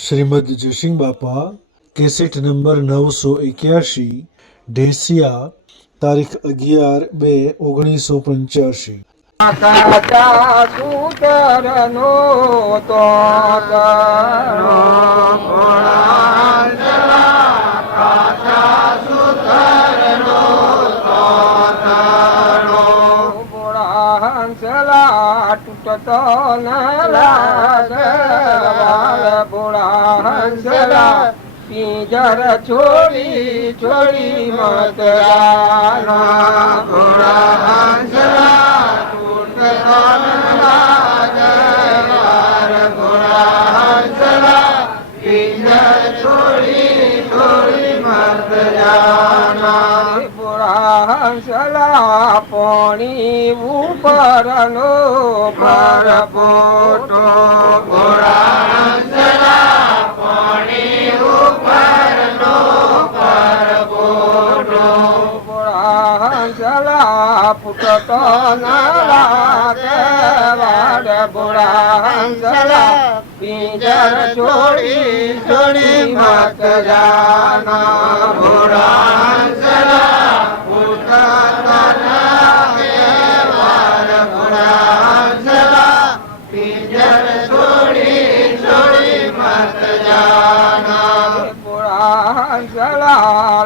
શ્રીમદ જયસિંહ બાપા cassette number 981 ઢેસિયા તારીખ 11/2/1985। તૂટતો ભોળા હંસલા પિંજર છોડી છોડી મત ભોળા હંસલા તૂટતો ભોળા હંસલા પિંજર છોડી છોડી મત ભોળા હંસલા પાણી ઉપરનો પરપોટો ભોળા હંસલા પાણી ઉપરનો પરપોટો ભોળા હંસલા ફૂટતો નાડ ભોળા હંસલા પિંજર છોડી છોડી મત જાના ભોળા હંસલા ફૂટતો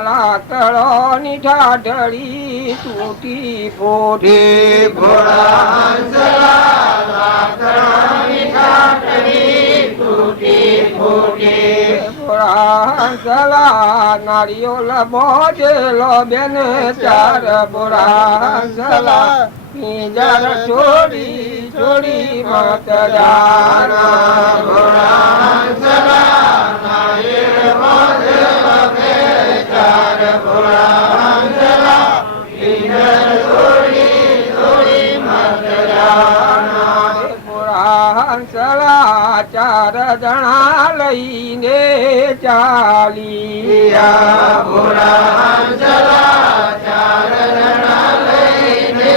લાકડો ની ઢાઢળી તૂટી ફૂટી ભોળા હંસલા લાકડો ની ઢાઢળી તૂટી ફૂટી ભોળા હંસલા નાળિયો બોજેલો બેન ચાર ભોળા હંસલા પિંજર છોડી છોડી મત જાના ભોળા હંસલા નાળિયો બોજેલો ચાર ભોળા હંસલા પિંજર છોડી છોડી મત જાના ભોળા હંસલા ચાર જણા લઈને ચાલિયા ભોળા હંસલા ચાર જણા લઈને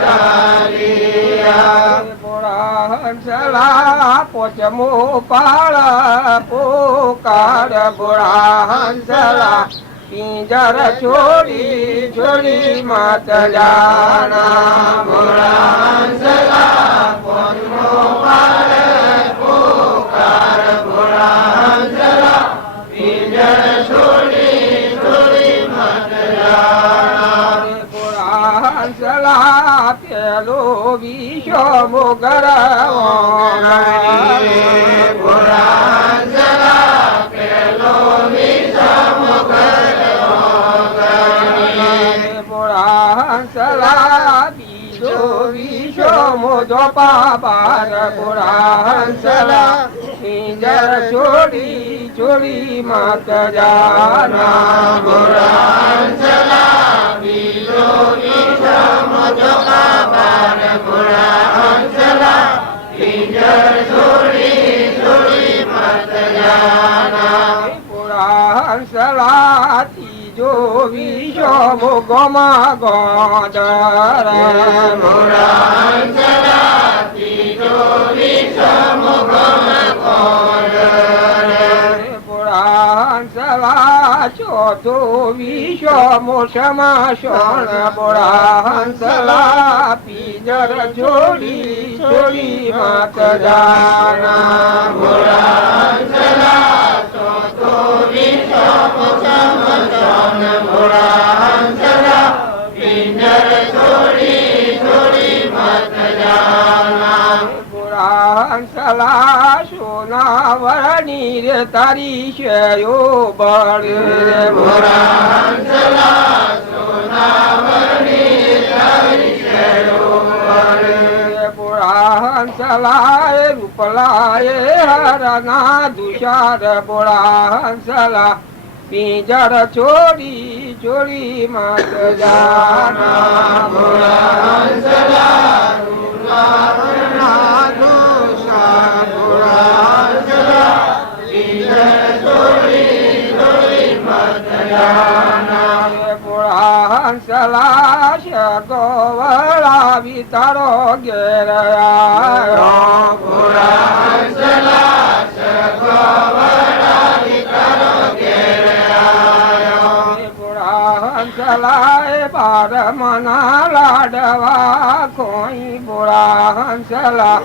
ચાલિયા ભોળા હંસલા પોચમો પાળ પોકાર ભોળા હંસલા પિંજર છોડી છોડી મત જાના ભોળા હંસલા પોચમો પાળ પોકાર ભોળા હંસલા પિંજર છોડી છોડી મત જાના ભોળા હંસલા પેલો વિશ્વ મોગર ભોળા હંસલા પેલો વિશ્વ મોગર ભોળા હંસલા બીજો વિશ્વ મોજો પાબાર ભોળા હંસલા પિંજર છોડી છોડી મત જાના ભોળા હંસલા બીજો વિશ્વ મોજો પાબાર ભોળા હંસલા પિંજર છોડી છોડી મત જાના ભોળા હંસલા ત્રીજો વિશ્વ મોગોમાં ગોદર ભોળા હંસલા ત્રીજો વિશ્વ મોગોમાં ગોદર ભોળા હંસલા ચોથો વિશ્વ મોસમાં શોણ ભોળા હંસલા પિંજર છોડી છોડી મત જાના ભોળા હંસલા ચોથો વિશ્વ મોસમાં શોણ ભોળા હંસલા પિંજર છોડી છોડી મત જાના ભોળા હંસલા સોનાવરની રે તારી શેયો બળ ભોળા હંસલા સોનાવરની તારી શેયો બળ ભોળા હંસલા રૂપલાએ હરના દુષાર ભોળા હંસલા પિંજર છોડી છોડી મત જાના ભોળા હંસલા રૂપલાના દુષાર ભોળા હંસલા પિંજર છોડી છોડી મત જાના ભોળા હંસલા ગોવળા વિતારો ઘેર આયો ભોળા હંસલા ગોવળા બાર મના લાડવા કોઈ ભોળા હંસલા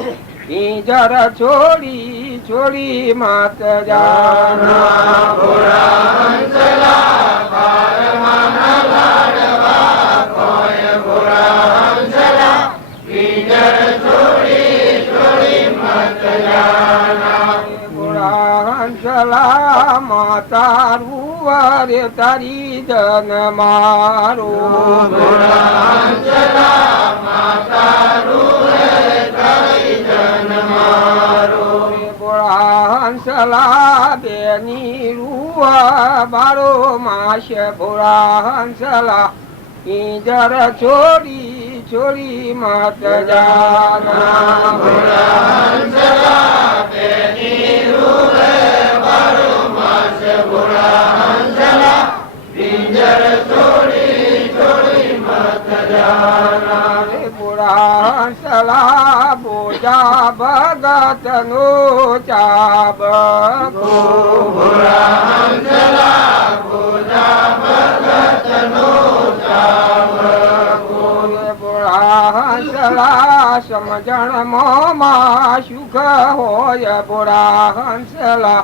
પિંજર છોડી છોડી માત જાના ભોળા હંસલા બાર મના લાડવા કોઈ ભોળા હંસલા પિંજર છોડી છોડી માત જાના ભોળા હંસલા માતા રૂવરે તારી જન મારો ભોળા હંસલા માતા રૂવરે તારી જન મારો ભોળા હંસલા બેની રૂવા બારો માસ ભોળા હંસલા પિંજર છોડી છોડી મત જાના ભોળા હંસલા બેની રૂવે બારો માસ ભોળા હંસલા પિંજર છોડી છોડી મત જાના ભોળા હંસલા બોજા ભગત નો ચાબકો ભોળા હંસલા બોજા ભગત નો ચાબકો ભોળા હંસલા સમજણ મોમાં સુખ હોય ભોળા હંસલા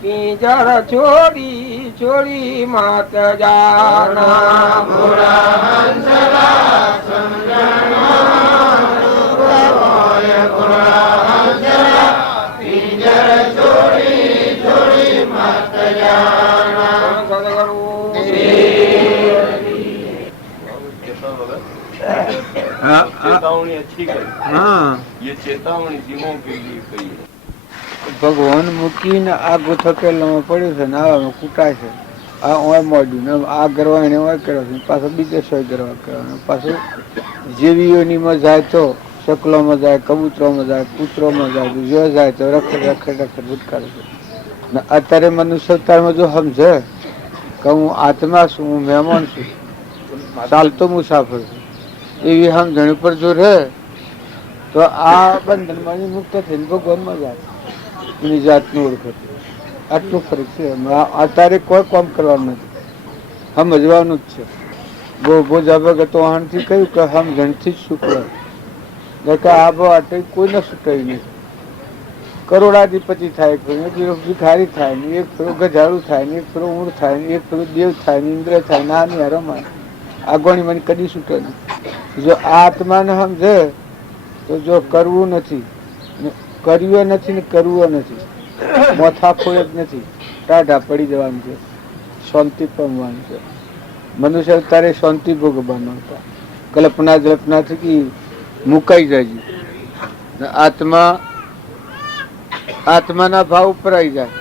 પિંજર છોડી છોડી માત જાના ભોળા હંસલા સમજણ હોય ભોળા હંસલા પિંજર છોડી છોડી માત જાના चेतावनी अच्छी करी हाँ ये चेतावनी जीवों के लिए कही है ભગવાન મૂકીને આ ગુથકેલામાં પડ્યું છે ને આવામાં કૂટાય છે આ ઓય મોડ્યું ને આ કરવા એને ઓય કર્યો છે પાછો બીજે સોય કરવા કરવાનો પાછું જીવીઓનીમાં જાય તો શકલોમાં જાય કબૂતરોમાં જાય કૂતરોમાં જાય જો જાય તો રખડ રખડ રખડ ભૂતકારે છે ને અત્યારે મનુષ્ય અવતારમાં જો સમજે કે હું આત્મા છું હું મહેમાન છું ચાલતો મુસાફર છું એવી સમજણ ઉપર જો રહે તો આ બંધનમાં મુક્ત થઈને ભગવાનમાં જાય એની જાતનું ઓળખત આટલું ફરક છે અત્યારે કોઈ કામ કરવાનું નથી સમજવાનું જ છે ભોજા ભગતો આણથી કહ્યું કે સમજણથી જ શુક્ર કે આ આટે કોઈને છૂટાયું નહીં કરોડાધિપતિ થાય એક ભિખારી થાય ને એક ફેરો ગજાળું થાય ને એક ફેરો ઊંટ થાય ને એક ફેરો દેવ થાય ને ઇન્દ્ર થાય ના ની હરમાય આગવાની મને કદી છૂટે નહીં જો આ આત્માને સમજે તો જો કરવું નથી કર્યું નથી ને કરવું નથી મોથા ફોડ જ નથી ટાઢા પડી જવાનું છે શાંતિ પામવાનું છે મનુષ્ય અવતારે શાંતિ ભોગવવાનો હતા કલ્પના જલ્પના થકી મુકાઈ જાય આત્મા આત્માના ભાવ ઉપર આવી જાય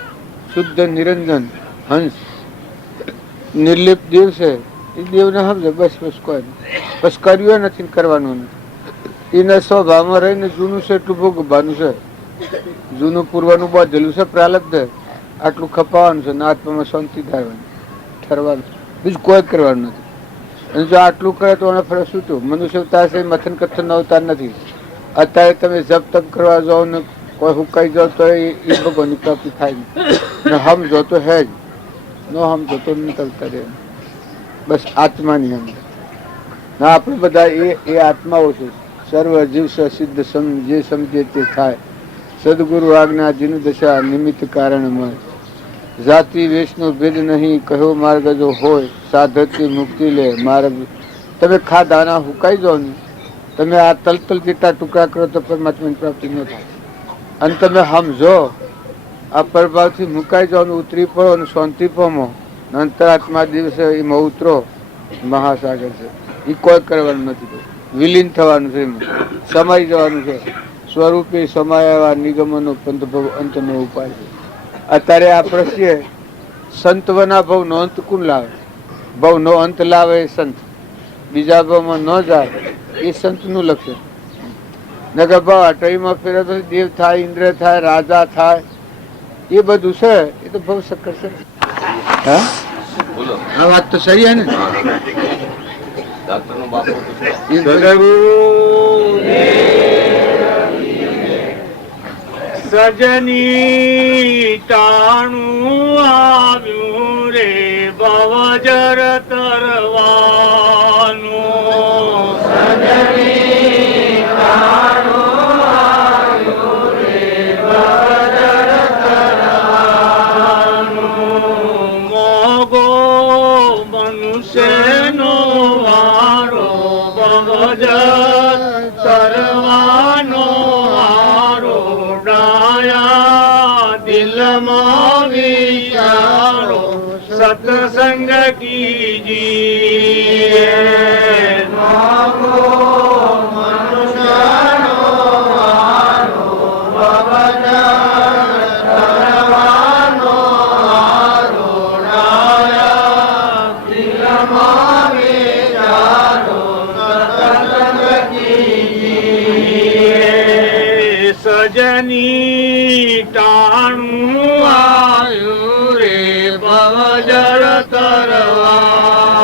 શુદ્ધ નિરંજન હંસ નિર્લિપ દેવ છે એ દેવને સમજે બસ બસ કોઈ બસ કર્યું નથી ને કરવાનું નથી એના સ્વભાવમાં રહીને જૂનું છે એટલું ભોગવવાનું છે જૂનું પૂર્વનું બાંધેલું છે પ્રાલબ્ધ આટલું ખપાવાનું છે ને આત્મામાં શાંતિ ધારવાની ઠરવાનું બીજું કોઈ કરવાનું નથી અને જો આટલું કરે તો એને ફરક શું થયું મનુષ્ય અવતાર છે મથન કથન અવતાર નથી અત્યારે તમે જપ તપ કરવા જાઓ ને કોઈ હુકાઈ જાઓ તો એ ભગવાનની પ્રાપ્તિ થાય ને સમજો તો હે જ ન સમજો તો નીકળતા રહે બસ આત્માની અંદર ના આપણે બધા એ આત્માઓ છે સર્વ જીવ સિદ્ધ જે સમજે તે થાય સદગુરુ આજ્ઞા જીનું દશા નિમિત્ત કારણમય જાતિ વેશનો ભેદ નહીં કહ્યો માર્ગ જો હોય સાધકથી મુક્તિ લે માર્ગ તમે દાના હુકાઈ જાઓ ને તમે આ તલતલ જેટલા ટુકડા કરો તો પરમાત્માની પ્રાપ્તિ ન થાય અને તમે સમજો આ પ્રભાવથી મુકાઈ જાઓ ને ઉતરી પડો અને શાંતિ પામો અંતરાત્મા દિવસે એમાં ઉતરો મહાસાગર છે એ કોઈ કરવાનું નથી વિલીન થવાનું છે એમાં સમાઈ જવાનું છે સ્વરૂપે સમાયા નિગમનો પંથભવ અંતનો ઉપાય છે અત્યારે આ પ્રશ્ન સંતવના ભવનો અંત કોણ લાવે ભવનો અંત લાવે એ સંત બીજા ભવમાં ન જાય એ સંતનું લક્ષણ નગર ભાવ અટઈમાં ફેરે તો દેવ થાય ઇન્દ્ર થાય રાજા થાય એ બધું છે એ તો ભવ શક્કર છે હા આ વાત તો સહી હે ને डॉक्टर नो बापो સજની ટાણું આવ્યું રે બવજર તરવાનું માં વિચારો સત્સંગ કીજીએ. સજની ટાણું આવ્યું રે ભવજળ તરવાનું.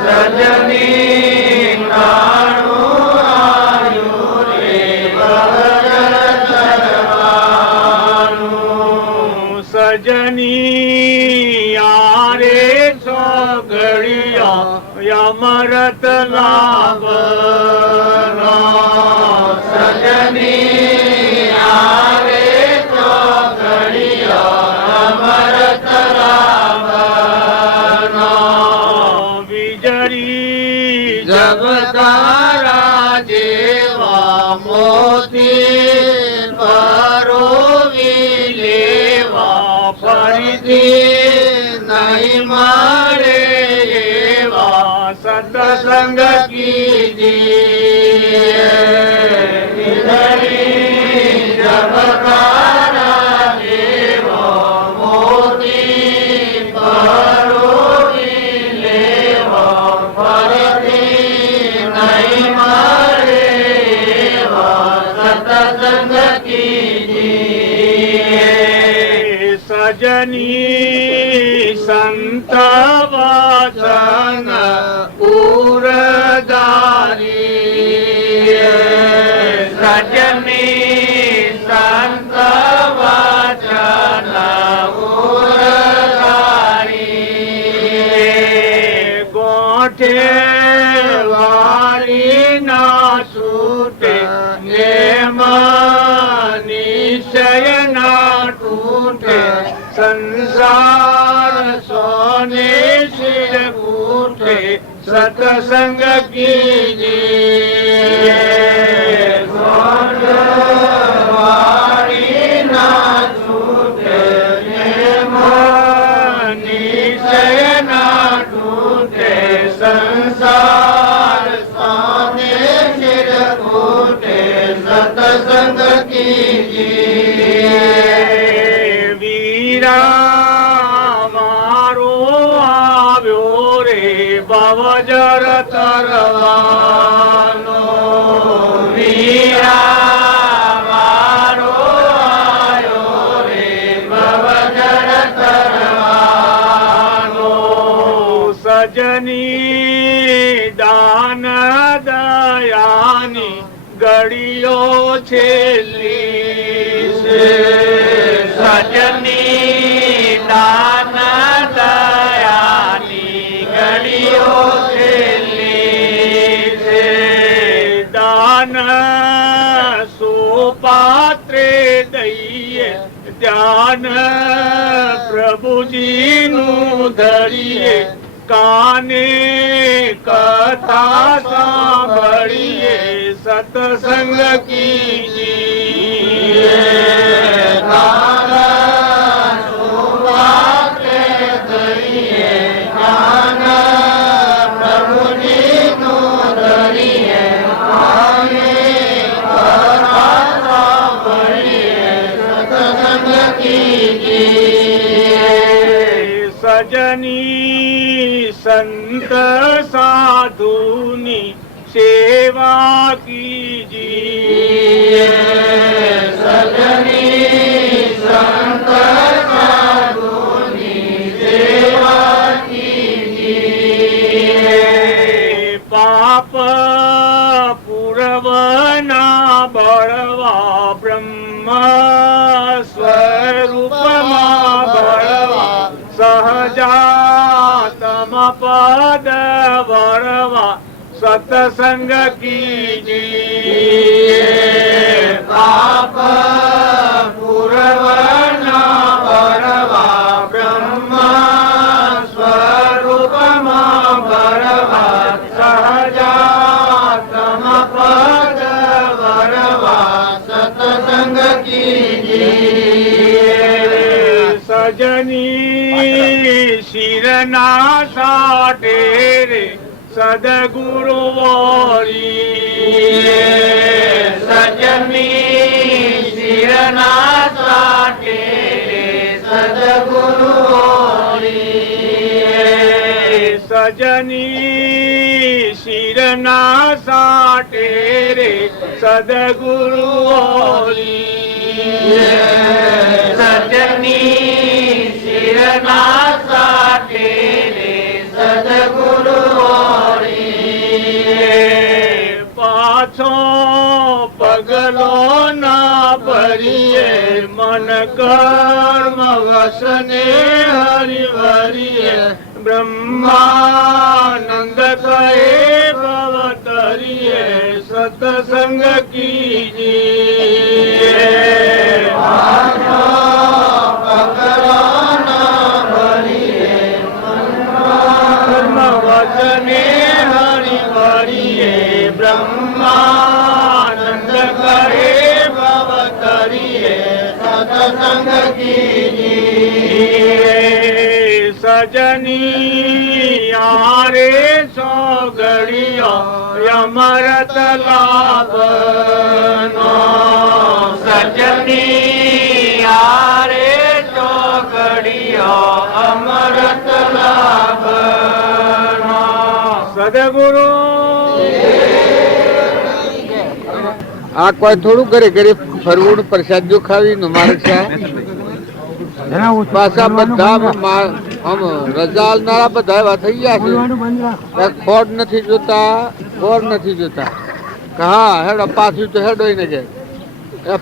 સજની ટાણું આવ્યું રે ભવજળ તરવાનું. સજની આરે છો ઘડિયા યમરત લાભનો. સજની આરે તો ઘડિયા અમરત લાભનો. વીજળી જગતારા જેવા મોતી પરોવી લેવા ફરીથી નહીં મળે એવા સત્સંગ કીજીએ. જગતારા જેવો મોતી પરોવી લેવા ફરીથી નહીં મળે એવા સત્સંગ કીજીએ. સજની સંત વચન ઉરદારી. સજની સંત વચન ઉરદારી. ગોઠે વારી ના છૂટે નેમ નિશ્ચય ના તૂટે. સંસાર સોને શિર ઉઠે સત્સંગ કીજીએ. વારી ના છૂટે નિશ્ચય ના તૂટે. સંસાર સોને શિર ઉઠે સત્સંગ કીજીએ. મારો આવ્યો રે ભવજળ તરવાનો. વીરા મારો આવ્યો રે ભવજળ તરવાનો. સજની દાન દયાની ઘડીઓ છેલ્લી છે. સજની દાન દયાની ઘડીઓ છેલ્લી છે. દાન સુપાત્રે દઈએ ધ્યાન પ્રભુજીનું ધરીએ. કાને કથા સાંભળીએ સત્સંગ કીજીએ. સજની સંત સાધુની સેવા કીજીએ. સજની સંત સાધુની સેવા કીજીએ. પાપ પૂર્વના બળવા બ્રહ્મ સ્વરૂપમાં બળવા સહજાતમ પદ વરવા સત્સંગ કીજીએ. પાપ પૂર્વના બળવા બ્રહ્મ સ્વરૂપમાં બળવા સહજાતમ પદ વરવા સત્સંગ કીજીએ. સજની શિરના સાટે રે સદગુરુ વોરી સજની શિરના સાટે સદગુરુ સજની શિરના સાટે રે સદગુરુ સજની શિરના સાટે સદગુરુ પાછો પગલો ના ભરીએ મન કર્મ વસને હરિવરીએ બ્રહ્માનંદ કહે ભવતરીએ સત્સંગ કીજીએ કર્મ વસને હરિવરીએ બ્રહ્માનંદ કહે ભવતરીએ સત્સંગ સજની આરે સોગડીઓ અમરત લાભનો સજની આરે ચોકડીઓ અમરત લાભનો સદગુરુ આ કોઈ થોડું કરે ઘરે ફરવું પ્રસાદ જો ખાવી માર્ગ છે પાછા બધા આમ રજા આલનારા બધા એવા થઈ ગયા છે ખોટ નથી જોતા ખોર નથી જોતા હા હેડો પાછું તો હેડો ને કે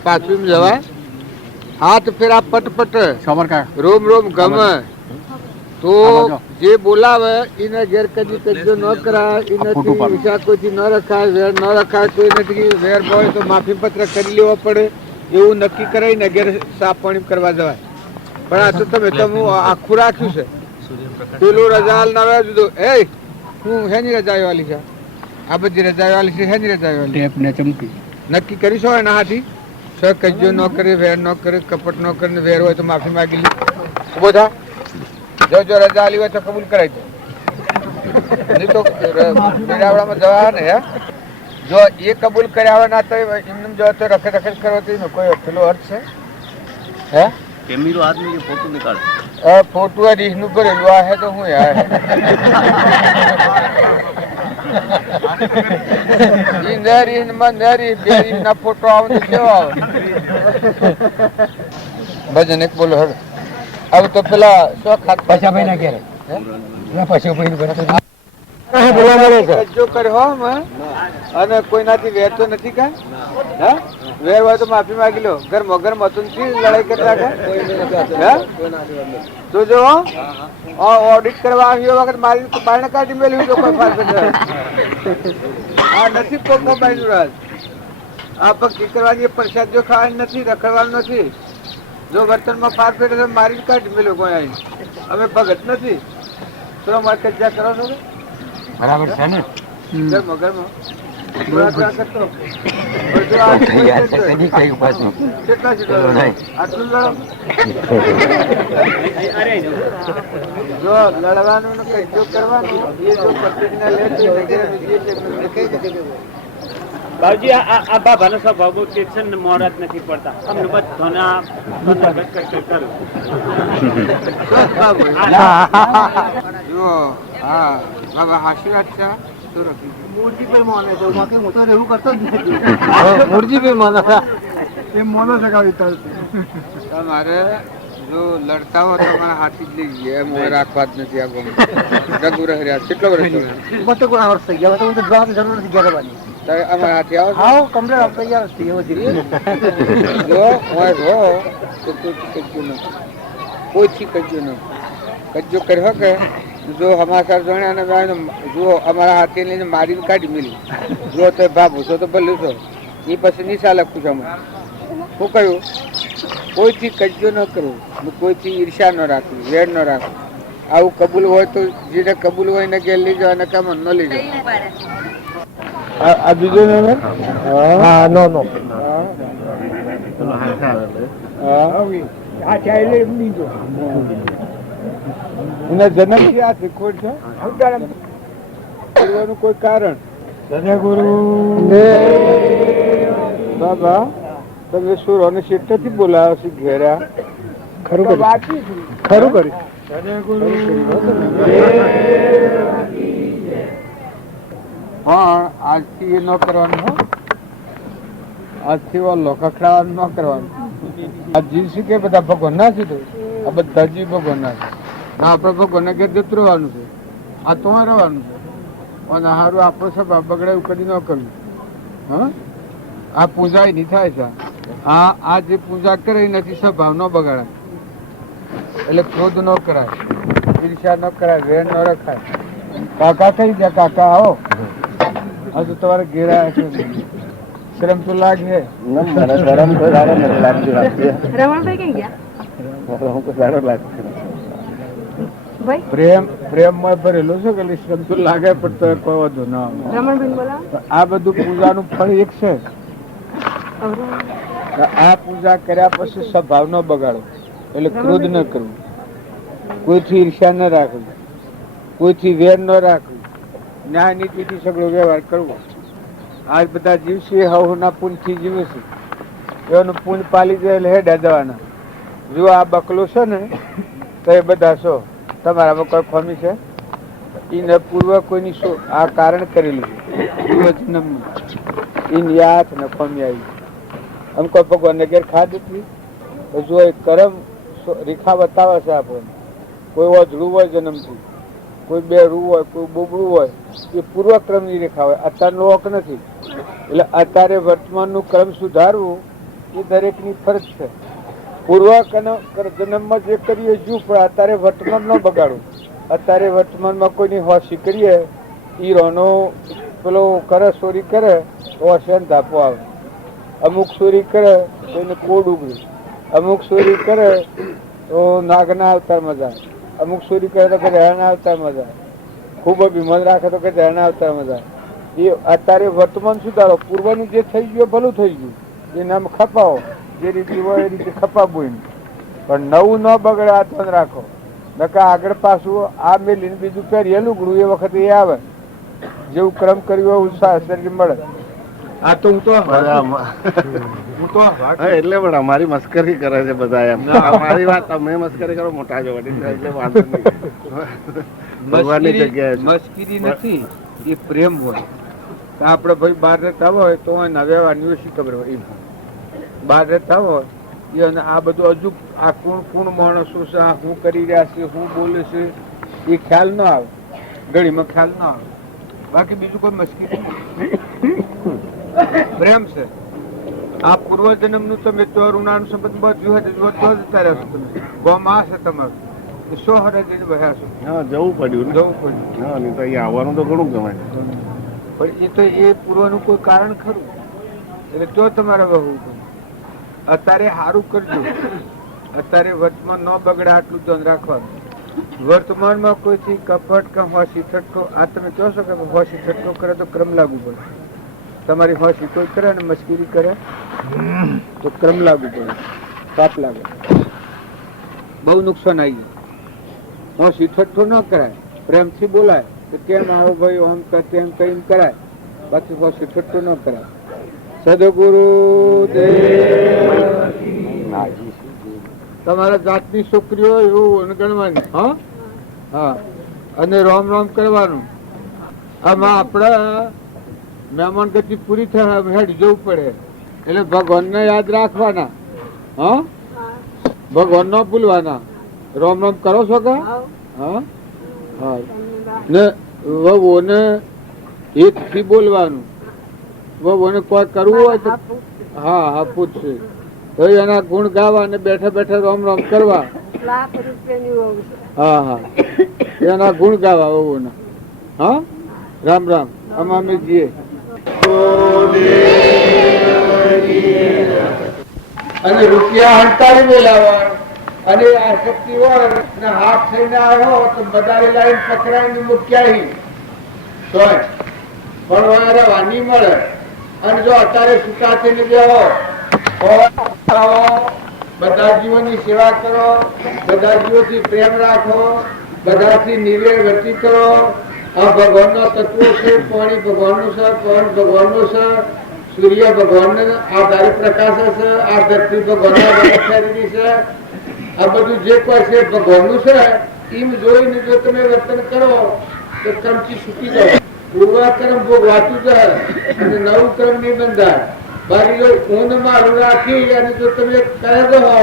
પાછું જવાય હાથ ફેરા પટપટ રોમ રોમ ગમે તો જે બોલાવે એને ઘેર કદી કજ્જો ન કરાય એનાથી ઈચ્છા કોઈથી ન રખાય વેર ન રખાય કોઈ નથી વેર હોય તો માફી પત્ર કરી લેવો પડે એવું નક્કી કરાવીને ઘેર સાફ પાણી કરવા જવાય પણ આ તો તમે આખું રાખ્યું છે પેલું રજા ના દીધું એ હું હેની રજા વાલી છે આ બધી રજા વાલી છે હેની રજા વાલી નક્કી કરીશો એના હાથી કજ્જો ન કરે વેર ન કરે કપટ ન કરે વેર હોય તો માફી માંગી લે ઉભો થા જો રજા આલી હોય તો કબૂલ કરાવી દો નહીં તો મેળાવડામાં જવા ને હે જો એ કબૂલ કર્યા હોય ના તો એમને જો તો રખે રખે કરો તો એનો કોઈ પેલો અર્થ છે હે કેમેરો આદમી ફોટો નિકાળ ફોટો રીસ નું ભરેલું આ હે તો હું યાર નરી નરી બેરી ના ફોટો આવે કેવો આવે ભજન એક બોલો હળ હવે તો પેલા શોખ ખાત પૈસા ભાઈ ના ઘેરે પૈસા ભાઈ જો કર્યો અને કોઈનાથી વેર તો નથી કા હા વેર હોય તો માફી માંગી લો ઘરમાં ઘરમાં તું લડાઈ કરતા તો જો ઓડિટ કરવા આવ્યો વખત મારી બારણે કાઢી મેળવી તો કોઈ ફાયદો આ નથી મોબાઈલ નું રાજ આ ભક્તિ કરવાની પ્રસાદ જો ખાવાની નથી રખડવાનું નથી જો વર્તનમાં પાર પેટે તો મારી કાઢી મેળવ્યો કોઈ અહીં અમે ભગત નથી તો અમારે કજ્જા કરો છો બરાબર છે ને ઘરમાં ઘરમાં જો લડવાનું કજ્જો કરવાનું એ જો પ્રતિજ્ઞા લે બાબુજી આ બાબાનો સ્વભાવ બહુ ટેન્શન ને મોરાત નથી પડતા અમને બધાના જો હા બાબા આશીર્વાદ છે મૂર્તિ પર માને છે હું તો એવું કરતો જ નથી મૂર્તિ પર માને એ મોનો જગાવી તમારે જો લડતા હો તો મને હાથી જ લઈ ગયા એમ રાખવા જ નથી આ ગમ જગુ રહ્યા કેટલો વર્ષ બતો કોણ વર્ષ થઈ ગયા તો જવાબ જરૂર નથી ગયા કરવાની અમારા હાથી આવો આવો કમ્પ્લેટ તૈયાર થઈ એવો ધીરે જો હોય હો તો કોઈ કજ્જો ન કજ્જો કર્યો કે જો હમારા સર જોણે અને જો અમારા હાથી લઈને મારી કાઢી મિલી જો તો ભાભો છો તો ભલું છો એ પછી નિશા લખું છું અમે શું કહ્યું કોઈથી કજ્જો ન કરવું કોઈથી ઈર્ષા ન રાખવી વેર ન રાખવું આવું કબૂલ હોય તો જેને કબૂલ હોય ને ઘેર લઈ જાવ અને કામ ન લઈ જાવ આ બીજો નંબર હા નો આ ચાલે એમ દીધો એના જન્મથી આ શીખવડ છે કરવાનું કોઈ કારણ સદગુરુ બાબા તમે સુરોને શેઠથી બોલાવ્યો છે ઘેરા ખરું કર્યું ખરું કર્યું સદગુરુ પણ આજથી એ ન કરવાનું હો આજથી લોકખડાવાનું ન કરવાનું આ જીવ છે કે બધા ભગવાન ના છે આ બધા જીવ ભગવાન ના છે આપણે ભગવાન ઘેર જતું રહેવાનું છે આ તો રહેવાનું છે અને સારું આપણો સભા બગડે એવું કદી ન કરવું હા આ પૂજા એની થાય છે આ જે પૂજા કરે એ નથી સ્વભાવ ન બગાડાય એટલે ક્રોધ ન કરાય ઈર્ષ્યા ન કરાય વેર ન રખાય કાકા કઈ ગયા કાકા આવો હજુ તમારે ઘેરા છે શરમ તો લાગે રમણભાઈ કઈ ગયા પ્રેમ પ્રેમમાં ભરેલો છે કે શરમ તો લાગે પણ તો કોઈ વધુ ના રમણભાઈ બોલાવો આ બધું પૂજાનું ફળ એક છે આ પૂજા કર્યા પછી સ્વભાવ ન બગાડો એટલે ક્રોધ ન કરવું કોઈથી ઈર્ષ્યા ન રાખવું કોઈથી વેર ન રાખવું ન્યાય નીતિથી સગળો વ્યવહાર કરવો આજ બધા જીવ છે હવના પુણ્યથી જીવે છે એનું પુણ્ય પાલી જાય એટલે હેડા જવાના જો આ બકલો છે ને તો એ બધા છો તમારામાં કોઈ ખોમી છે એને પૂર્વ કોઈની શું આ કારણ કરેલું એની યાદ ને ખોમી આવી આમ કોઈ ભગવાનને ઘેર ખાધ હતી જો એ કરમ રેખા બતાવે છે આપણને કોઈ વજડું હોય જન્મથી કોઈ બેરું હોય કોઈ બોબડું હોય એ પૂર્વક્રમની રેખા હોય અત્યારનો હક નથી એટલે અત્યારે વર્તમાનનું ક્રમ સુધારવું એ દરેકની ફરજ છે પૂર્વ જન્મમાં જે કરીએ જુ પણ અત્યારે વર્તમાન ન બગાડવું અત્યારે વર્તમાનમાં કોઈની હોશી કરીએ એ રોનો પેલો કરે ચોરી કરે તો હશે ધાપો આવે અમુક ચોરી કરે તો એને કોડ ઉગડે અમુક ચોરી કરે તો નાગના અવતારમાં જાય અમુક ચોરી કરે તો કે રહેણા અવતારમાં જાય ખૂબ વિમલ રાખે તો કે રહેણા અવતારમાં જાય એ અત્યારે વર્તમાન સુધારો પૂર્વનું જે થઈ ગયું ભલું થઈ ગયું એ નામ ખપાવો જે રીતે હોય એ રીતે ખપાવવું પણ નવું ન બગડે આ ધ્યાન રાખો નકા આગળ પાછું આ મેલીને બીજું પહેરેલું ગળું એ વખતે એ આવે જેવું ક્રમ કર્યું હોય ઉત્સાહ શરીર મળે આ તો હું તો એટલે પણ અમારી મસ્કરી કરે છે બધા એમ અમારી વાત તમે મસ્કરી કરો મોટા જો એટલે વાંધો નહીં ભગવાનની જગ્યાએ મસ્કરી નથી એ પ્રેમ હોય આપડે ભાઈ બહાર રહેતા હોય તો વ્યવહારની ઓછી ખબર હોય બહાર રહેતા હોય અને આ બધું હજુ આ કોણ માણસો છે આ શું કરી રહ્યા છે શું બોલે છે એ ખ્યાલ ન આવે ઘડીમાં ખ્યાલ ન આવે બાકી બીજું કોઈ મસ્કરી પ્રેમ છે આ પૂર્વ જન્મ નું તમે તો ઋણાનું સંબંધ બધું જતા રહેશો તમે ગોમાં છે તમારું સો હરે જઈને ભર્યા છો જવું પડ્યું જવું પડ્યું હા નહીં તો અહીંયા આવવાનું તો ઘણું ગમે પણ એ તો એ પૂર્વનું કોઈ કારણ ખરું એટલે તો તમારે વહવું પડે અત્યારે સારું કરજો અત્યારે વર્તમાન ન બગડે આટલું ધ્યાન રાખવાનું વર્તમાનમાં કોઈથી કપટ કે હોશી ઠટકો આ તમે કહો છો કે હોશી ઠટકો કરે તો ક્રમ લાગુ પડે તમારી હોશી કોઈ કરે ને મસ્કરી કરે તો ક્રમ લાગુ પડે પાપ લાગે બહુ નુકસાન આવી ગયું હોશી ઠટકો ન કરાય પ્રેમથી બોલાય તો કેમ આવો ભાઈ આમ તેમ કઈ કરાય બાકી હોશી ઠટકો ન કરાય સદગુરુ તમારા જાતની છોકરીઓ એવું ગણવાની હા અને રોમ રોમ કરવાનું આમાં આપડા મહેમાન ગતિ પૂરી થાય હેડ જવું પડે એટલે ભગવાનને યાદ રાખવાના હા ભગવાન ન ભૂલવાના રોમ રોમ કરો છો કે હા હા ને વહુને એકથી બોલવાનું વહુને કોઈ કરવું હોય તો હા હા પૂછશે તો એના ગુણ ગાવા અને બેઠા બેઠા રોમ રોમ કરવા હા હા એના ગુણ ગાવા વહુના હા રામ રામ અમામે જીએ અને રૂપિયા હંતાળી મેલાવા અને આ શક્તિ હોય ને હાથ થઈને આવ્યો તો બધાની લાઈન પકડાઈને મૂક્યા તો પણ રવાની મળે અને જો અત્યારે સુતા થઈને બેહો બધા જીવોની સેવા કરો, બધા જીવોથી પ્રેમ રાખો, બધાથી નિર્વેર વર્તી કરો. આ ભગવાનનો તત્વો છે. પાણી ભગવાનનું છે, પવન ભગવાનનું છે, સૂર્ય ભગવાન આધારે પ્રકાશ છે, આ ધરતી ભગવાનના શરીરની છે. આ બધું જે કોઈ છે ભગવાનનું છે. એમ જોઈને જો તમે વર્તન કરો તો કર્મથી છૂટી જાઓ. પૂર્વાકર્મ ભોગવાતું જાય અને નવું કર્મ નહીં બંધાય. બાકી જો ઊંઘ મારું રાખી અને જો તમે કરે હો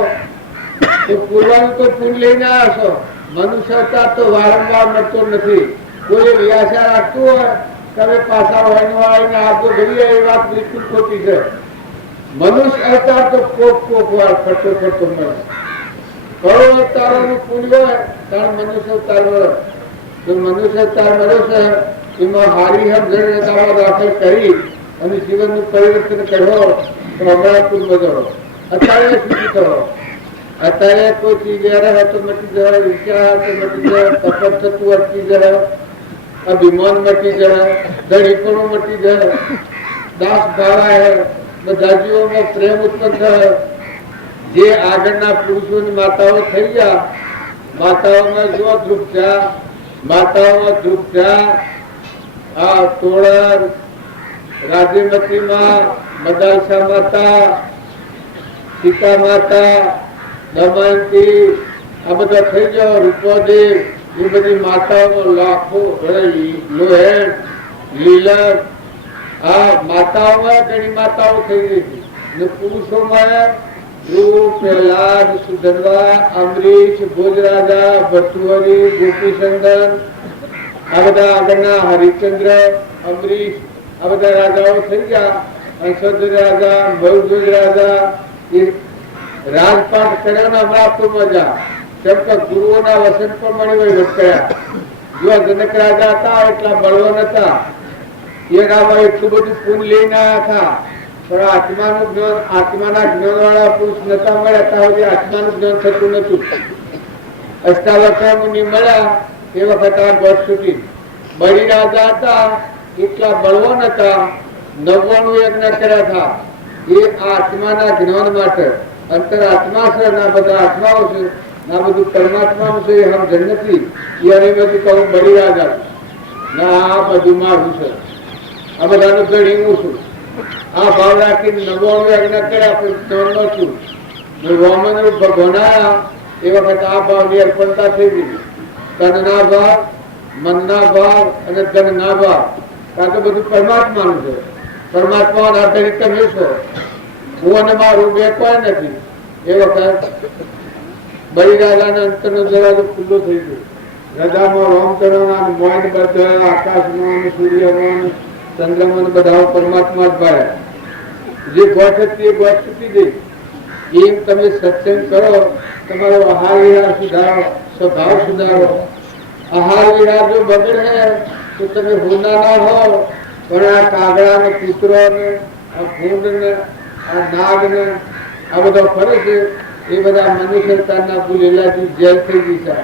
તો પૂર્વાનું તો પૂન લઈને આવ્યા છો. મનુષ્યતા તો વારંવાર મળતો નથી. કોઈ વ્યાસા રાખતું હોય તમે પાછા વાળીને આપો ઘડી એ વાત બિલકુલ ખોટી છે. મનુષ્ય અવતાર તો કોક વાર ફરતો ફરતો મળે. કરોડ અવતારોનું પુણ્ય હોય ત્યારે મનુષ્ય અવતાર મળે. જો મનુષ્ય અવતાર મળ્યો છે એમાં હારી સમજણ દાખલ કરી અને જીવનનું પરિવર્તન કરો તો હમણાં પૂર્વ કરો. અત્યારે શું કરો? અત્યારે કોઈ ચીજ રહે તો મટી જાય, વિચાર તો મટી જાય, કપટ થતું અટકી જાય, અભિમાન મટી જાય, ધણીપણું મટી જાય, દાસ ભાવાય, બધા જીવોમાં પ્રેમ ઉત્પન્ન થાય. જે આગળના પુરુષોની માતાઓ થઈ ગયા, માતાઓમાં જો ધ્રુપ થયા, માતાઓમાં ધ્રુપ થયા. આ તોળર, રાજ્યમતીમાં, મદાલસા માતા, સીતા માતા, દમયંતી, આ બધા થઈ જાઓ. રૂપોદેવ, એ બધી માતાઓમાં લાખો લોહેણ, લીલર, આ માતાઓમાં ઘણી માતાઓ થઈ ગઈ હતી. ને પુરુષોમાં ધ્રુવ, પ્રહલાદ, સુધન્વા, અમરીશ, ભોજરાજા, ભર્તુહરી, ગોપીચંદન, આ બધા આગળના હરિશ્ચંદ્ર, અમરીશ, આ બધા રાજાઓ થઈ ગયા. અંશદ રાજા, મયુરધ્વજ રાજા એ રાજપાટ કર્યો ને હમણાં તો મજા. કેમ કે ગુરુઓના વસન પણ મળી વહીવટ કર્યા. જો જનક રાજા હતા એટલા બળવાન હતા. એ રામા એટલું બધું પૂન લઈને આવ્યા હતા પણ આત્માનું જ્ઞાન, આત્માના જ્ઞાન વાળા પુરુષ નતા મળ્યા ત્યાં સુધી આત્માનું જ્ઞાન થતું નતું. અષ્ટાવક્ર મુનિ મળ્યા એ વખત આ ગોઠ છૂટી. બળી રાજા હતા એટલા બળવાન હતા, 99 યજ્ઞ કર્યા હતા. એ આત્માના જ્ઞાન માટે. અંતર આત્મા છે ના બધા આત્માઓ છે, ના બધું પરમાત્માનું છે. એ સમજણ નથી. યાર એ બધું કહું બળી રાજા ના આ બધું મારું છે, આ બધાનું ઘડી હું છું. આ ભાવ રાખીને 99 યજ્ઞ કર્યા પણ જ્ઞાન નતું. રોમન રૂપ ભગવાન આવ્યા એ વખત આ ભાવની અર્પણતા થઈ ગઈ. તનના ભાવ, મનના ભાવ અને ધનના ભાવ. કારણ કે બધું પરમાત્માનું છે. પરમાત્માના આધારિત તમે છો. હું અને મારું બે કોઈ નથી. એ વખત બલિરાજાના અંતરનો દરવાજો ખુલ્લો થઈ ગયો. રજામાં રોમ કરવાના, મોઈન બધા આકાશમાં, સૂર્યમાં, ચંદ્રમાં બધા પરમાત્મા જ ભાયા. જે ગોઠ હતી એ ગોઠ છૂટી ગઈ. એમ તમે સત્સંગ કરો, તમારો આહાર વિહાર સુધારો, સ્વભાવ સુધારો. આહાર વિહાર જો બગડે તો તમે હોના ના હો. પણ આ કાગડા ને કૂતરો ને આ ભૂંડ ને આ નાગ ને આ બધા ફરે છે એ બધા મનુષ્યતાના ભૂલેલા જેલ થઈ ગઈ છે.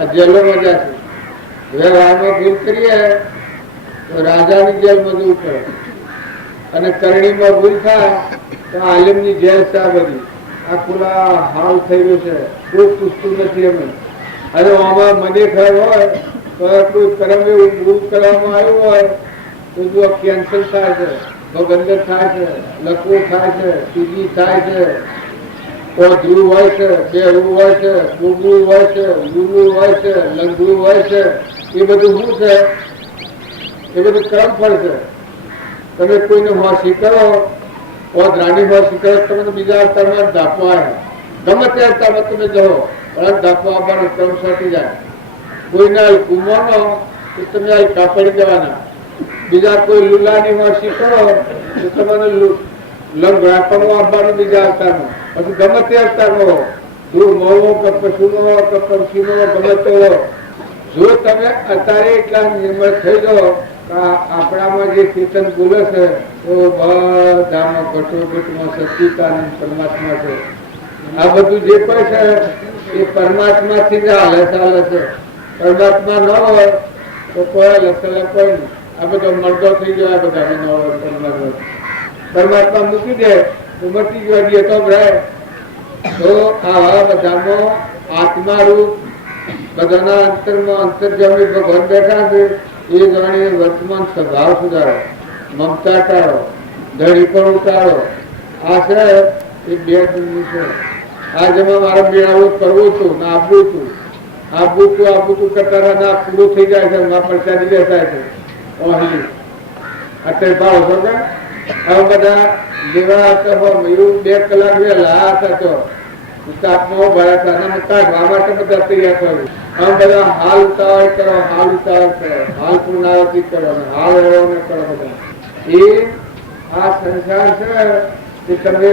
આ જેલો મજા છે. વ્યવહારમાં ભૂલ કરીએ તો રાજાની જેલમાં જવું પડે અને કરણીમાં ભૂલ થાય તો આલિમની જેલ છે. આ બધી આ ખુલ્લા હાલ થઈ ગયું છે. કોઈ પૂછતું નથી અમે. અને આમાં મને ખબર હોય તો કોઈ કર્મ એવું ભૂલ કરવામાં આવ્યું હોય તો જો કેન્સર થાય છે, ભગંદર થાય છે, લકવો થાય છે, ટીબી થાય છે, ધ્રુવ હોય છે, બેરું હોય છે, ગોગરું હોય છે, ગુરુ હોય છે, લંગડું હોય છે. એ બધું શું છે? એ બધું કર્મ ફળ છે. તમે કોઈને હોશી કરો, રાણી હોશી કરો, તમને બીજા અવતારમાં ધાપો આવે. ગમે તે અવતારમાં તમે જાઓ પણ ધાપો આવવાનો ક્રમ સોટી જાય. કોઈને કુમાનો તો તમે હલકા પડી જવાના. બીજા કોઈ લુલાની હોશી કરો તો તમારે લંગડાપણું આવવાનું બીજા અવતારમાં. પછી ગમે તે અવતારમાં ધ્રુવનો હો કે પશુનો હો કે પક્ષીનો હો, ગમે તે હો. જો તમે અત્યારે એટલા નિર્મળ થઈ જાઓ આપણામાં જે ચેતન બોલે છે તો બધામાં ઘટોઘટમાં સચિતાનંદ પરમાત્મા છે. આ બધું જે કોઈ છે એ પરમાત્માથી જ હાલે ચાલે છે. પરમાત્મા ન હોય તો કોઈ લસલા કોઈ નહીં. આ બધો મળતો થઈ જાય. બધા ન હોય પરમાત્મા મૂકી દે તો મટી ગયો તો રહે. તો આવા બધામાં આત્મારૂપ બધાના અંતરમાં અંતર્જામી ભગવાન બેઠા છે. એ જાણીને વર્તમાન સ્વભાવ સુધારો, મમતા ટાળો, ધડી પણ ઉતારો. આ છે એ બે દિનની છે. આજમાં મારે મેળાવું કરવું હતું ને આપવું હતું કરતા ના પૂરું થઈ જાય છે. માં પ્રસાદી બેસાય છે અત્યારે ભાવ છો કે હવે બધા લેવા હતા મયુર 2 કલાક વહેલા હતા તો તાપમાં ભરા હતા અને કાઢવા માટે બધા તૈયાર કર્યું. આમ બધા હાલ ઉતાવળ કરો, હાલ પૂર્ણાવતી કરો, હાલ રહેવાને કરો. બધા એ આ સંસાર છે કે તમે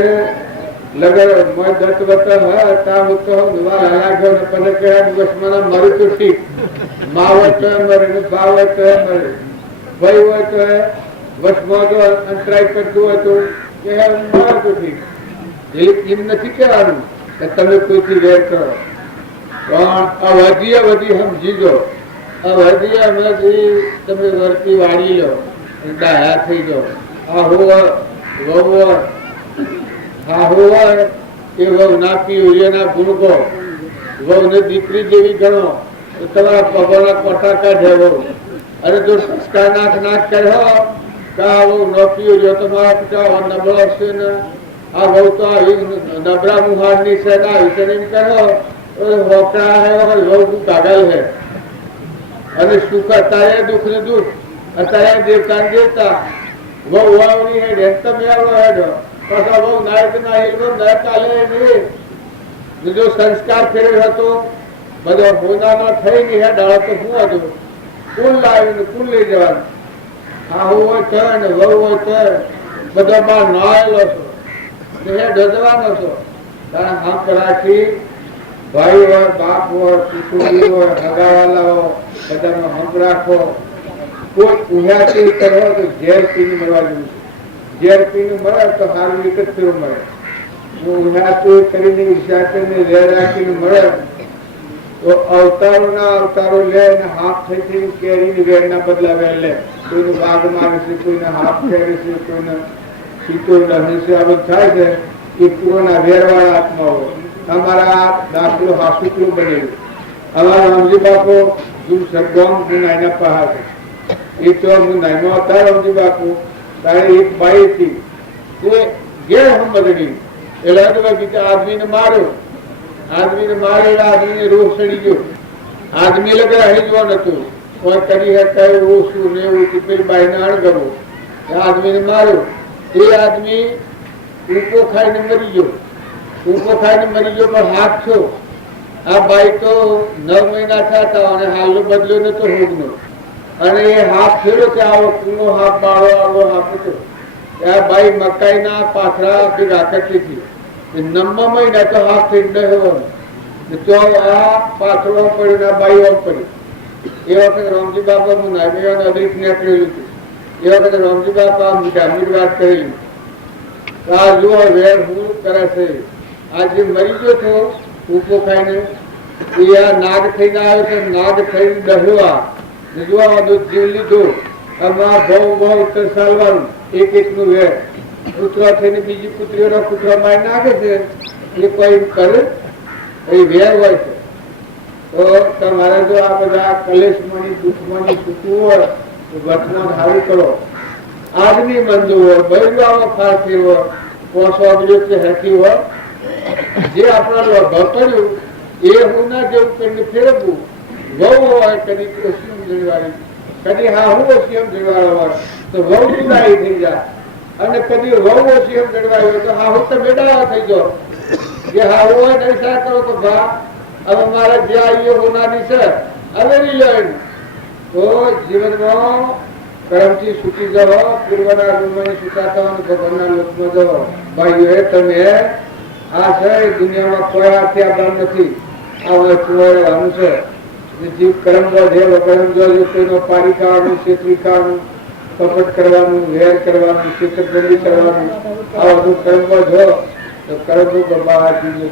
લગર મોય 10 વર્ષ હોય ત્યાં હું તો દુવા લાગ્યો ને પછી કયા દિવસમાં મરું તો ઠીક, મા હોય તો મરે ને બા હોય તો મરે, ભાઈ હોય તો વસમાં જો અંતરાય કરતું હોય તો મરે તો ઠીક. એમ નથી કહેવાનું કે તમે કોઈથી વેર કરો, પણ અવધિ સમજીજો. અવધિ તમે વર્તી વાળી લો, ડાયા થઈ જાઓ. આ હોય વહુ હોય એ વહુ ના પીના ગુણ કહો, વહુ ને દીકરી જેવી ગણો તો તમારા પગોના કોટા કાઢે વહુ. અરે જો સંસ્કાર નાખ કર્યો કા વહુ ન પીવું તો મારા પિતા નબળો છે ને આ વહુ તો આવી નબળા મુહારની છે ને આવી છે એમ કરો હોકડા હે વહુ કાગલ હે. અને સુખ અત્યારે દુઃખ ને દુઃખ, અત્યારે દેવતા ને દેવતા. વહુ વાવની હેડ તમે આવો હેડ પાછા બહુ નાયક ના હિલવો ના ચાલે નહીં. બીજો સંસ્કાર ફેરવ્યો હતો બધો હોદામાં થઈ ગઈ હે ડાળો તો શું હતું કુલ લાવીને કુલ લઈ જવાનું. આ હોય છે ને વહુ હોય છે બધો બાર નાયેલો છો હે ડજવાનો છો. કારણ હાથ રાખી ભાઈ હોય, બાપ હોય, કુટુંબી હોય, હગાવાલા હોય બધાનો હંપ રાખો. કોઈ ઉહ્યાથી કરો તો ઝેર પીને મળવા જેવું છે. ઝેર પીને મળે તો સારું એક જ ફેરો મળે. ઉહ્યાથી કરીને ઈર્ષા કરીને વેર રાખીને મળે તો અવતારો લે અને હાથ થઈ કેરીની વેરના બદલા વેર લે. કોઈનું બાગ મારે છે, કોઈને હાથ ફેરે છે, કોઈને સીતો રહે છે. આ બધું થાય છે એ પૂરોના વેરવાળા આત્મા હોય. અમારા દાખલો હાસુકલું બનેલું. અમારા રામજી બાપુ સરગમ નાયના પહાડ છે. એ તો નાયનો હતા રામજી બાપુ તારે એક બાઈ હતી તે ઘેર હમ બગડી એટલે આદમીને માર્યો. આદમીને રોહ સડી ગયો. આદમી લગે અહીં જવા નતું કોઈ કરી હતા રોશું ને એવું પેલી બાઈને અણગમો આદમીને માર્યો. એ આદમી ઊંકો ખાઈને મરી ગયો. પણ હાથ છો આ બાઈ તો 9 મહિના થયા અને હાલનો બદલ્યો નતો હોગનો. અને એ હાથ ફેરો કે આવો કુનો હાથ બાળો આવો હાથ હતો. આ બાઈ મકાઈના પાથરા ભેગા કરતી હતી. 9મા મહિના તો હાથ થઈ ગયો તો આ પાથરો પડ્યો આ બાઈ આમ પડી. એ વખતે રામજી બાપા હું નાગરિક અદરીક નીકળેલું હતું. એ વખતે રામજી બાપા મીઠ વાત કરેલી આ જુઓ વેર હું કરે છે. આજે મરી ગયો છો ઊંચો ખાઈને એ આ નાગ થઈને આવ્યો છે. નાગ થઈને ડહવા જોવા જીવ લીધું આમાં બહુ ઉત્તર સાલવાનું એક નું વેર. કૂતરા થઈને બીજી કૂતરીઓના કૂતરા મારી નાખે છે એ કોઈ કરે એ વેર હોય છે. તો તમારે જો આ બધા કલેશમાંની દુઃખમાંની છૂટવું હોય તો વર્તમાન સારું કરો. આદમી મંજુ હોય, બૈરાઓ ફારતી હોય, કોસો અગજોત હેઠી હોય, જે આપણા ભટર્યું એ હું ના જેવું કરીને ફેરવવું. વહુ હોય કદી ઓછી સમજણવાળી, કદી હા હું ઓછી સમજણવાળો હોય તો વહુ જુદાઈ થઈ જાય. અને કદી વહુ ઓછી સમજણવાળી હોય તો હા હું તો બેડાવા થઈ જાઓ. જે હા હોય નહીં સા કરો તો ભા હવે મારે જે આવીએ હોનાની છે હવે નહીં તો જીવનમાં કર્મથી છૂટી જાઓ, પૂર્વના રૂમની છૂટા થવાનું ભગવાનના લોકમાં જાઓ. ભાઈઓ તમે આ છે દુનિયામાં કોઈ હાથથી આધાર નથી. આ કુંવરવાનું છે જીવ કર્મ વધે કર્મ જો કોઈનો પાડી ખાવાનું, છેતરી ખાવાનું, કપટ કરવાનું, વેર કરવાનું, છેતરપિંડી કરવાનું આ બધું કર્મ વધો તો કર્મ બહારથી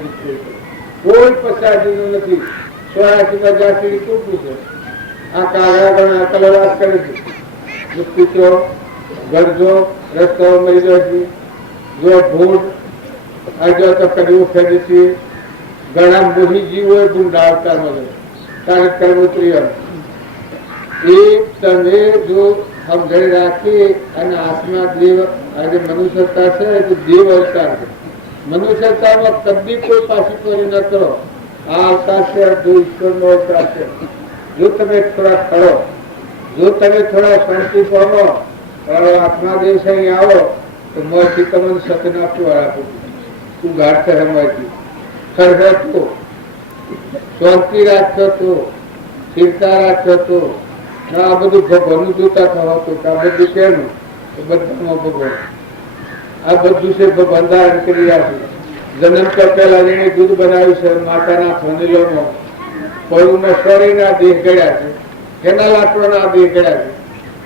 કોઈ પચાસનું નથી. 84 જ્યાંથી ટૂંકું છે. આ કાગડા કલરવાસ કરે છે. કૂતરો ગરજો રસ્તો મરી જાય છે. જો ભૂત આજે તો કરવું ખેડી છે ઘણા મોહી જીવ હોય ગુંડા અવતારમાં તારે કરવું પ્રિય એ તમે જો સમજણ રાખી અને આત્મા દેવ આજે મનુષ્યતા છે તો દેવ અવતાર છે મનુષ્યતામાં કદી કોઈ પાછી ચોરી ન કરો આ અવતાર છે જો ઈશ્વરનો અવતાર છે જો તમે થોડા ખરો જો તમે થોડા શાંતિ પામો આત્મા દેવ છે અહીં આવો તો મોથી તમને સતન આપવું આપું તું ઘાટ છે રમાયથી ખરખર તો શાંતિ રાખશો તો સ્થિરતા રાખશો તો આ બધું ભગવાનનું જોતા થવા તો આ બધું કેનું બધામાં ભગવાન આ બધું છે ભગવાન ધારણ કરી રહ્યા છે જન્મ તો પહેલા એને દૂધ બનાવ્યું છે માતાના થનીલોમાં પરુમાં શરીરના દેહ ગળ્યા છે એના લાકડોના દેહ ગળ્યા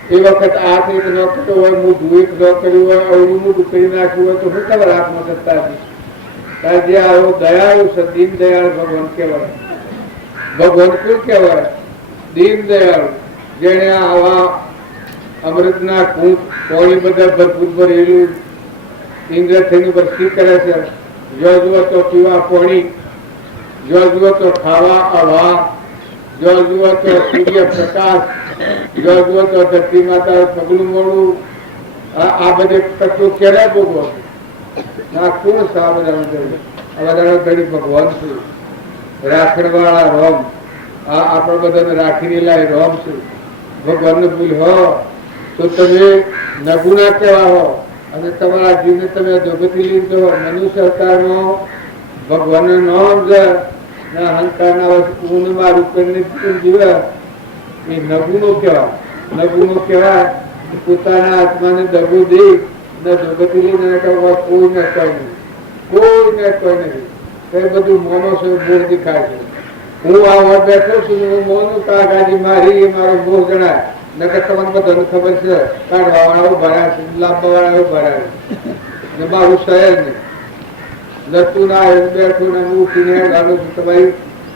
છે એ વખત હાથ એક ન કર્યો હોય મોઢું એક ન કર્યું હોય અવળું મોઢું કરી નાખ્યું હોય તો શું ખબર હાથમાં સત્તા છે જે આવો દયાળુ છે દીન દયાળ ભગવાન કહેવાય ભગવાન શું કહેવાય દીન દયાળુ જેને આવા અમૃતના કૂંટ પાણી બધા ભરપૂર ભરેલું ઇન્દ્ર થઈને વરસી કરે છે જો જુઓ તો પીવા પાણી જો જુઓ તો ખાવા હવા જો જુઓ તો સૂર્ય પ્રકાશ જો જુઓ તો ધરતી માતા પગલું મોડું આ બધે તત્વો ક્યારે ભોગવો આ કોણ છે આ બધા ઘડી ભગવાન છે રાખડવાળા રોમ આ આપણે બધાને રાખીને લાય રોમ છે ભગવાનને ભૂલ હો તો તમે નગુણા કેવા હો અને તમારા જીવને તમે જોગતી લીધો મનુષ્ય અવતારમાં ભગવાનનું નામ છે અહંકારના ઊન મારું કરીને જીવે એ નગુણો કહેવાય નગુણો કહેવાય પોતાના આત્માને દગો દે ને જોગતી લઈને કોઈને કઈ નહીં કોઈને કોઈ નથી એ બધું મોનો છે મોહ દેખાય છે હું આ બેઠો છું હું મોનું કાગાજી મારી મારો મોહ જણાય નકર તમને બધાને ખબર છે કાઢવા વાળા ભરાય છે લાંબા વાળા ભરાય ને મારું શહેર ને લતું ના બેઠું ને હું ઉઠીને ગાડું તમારી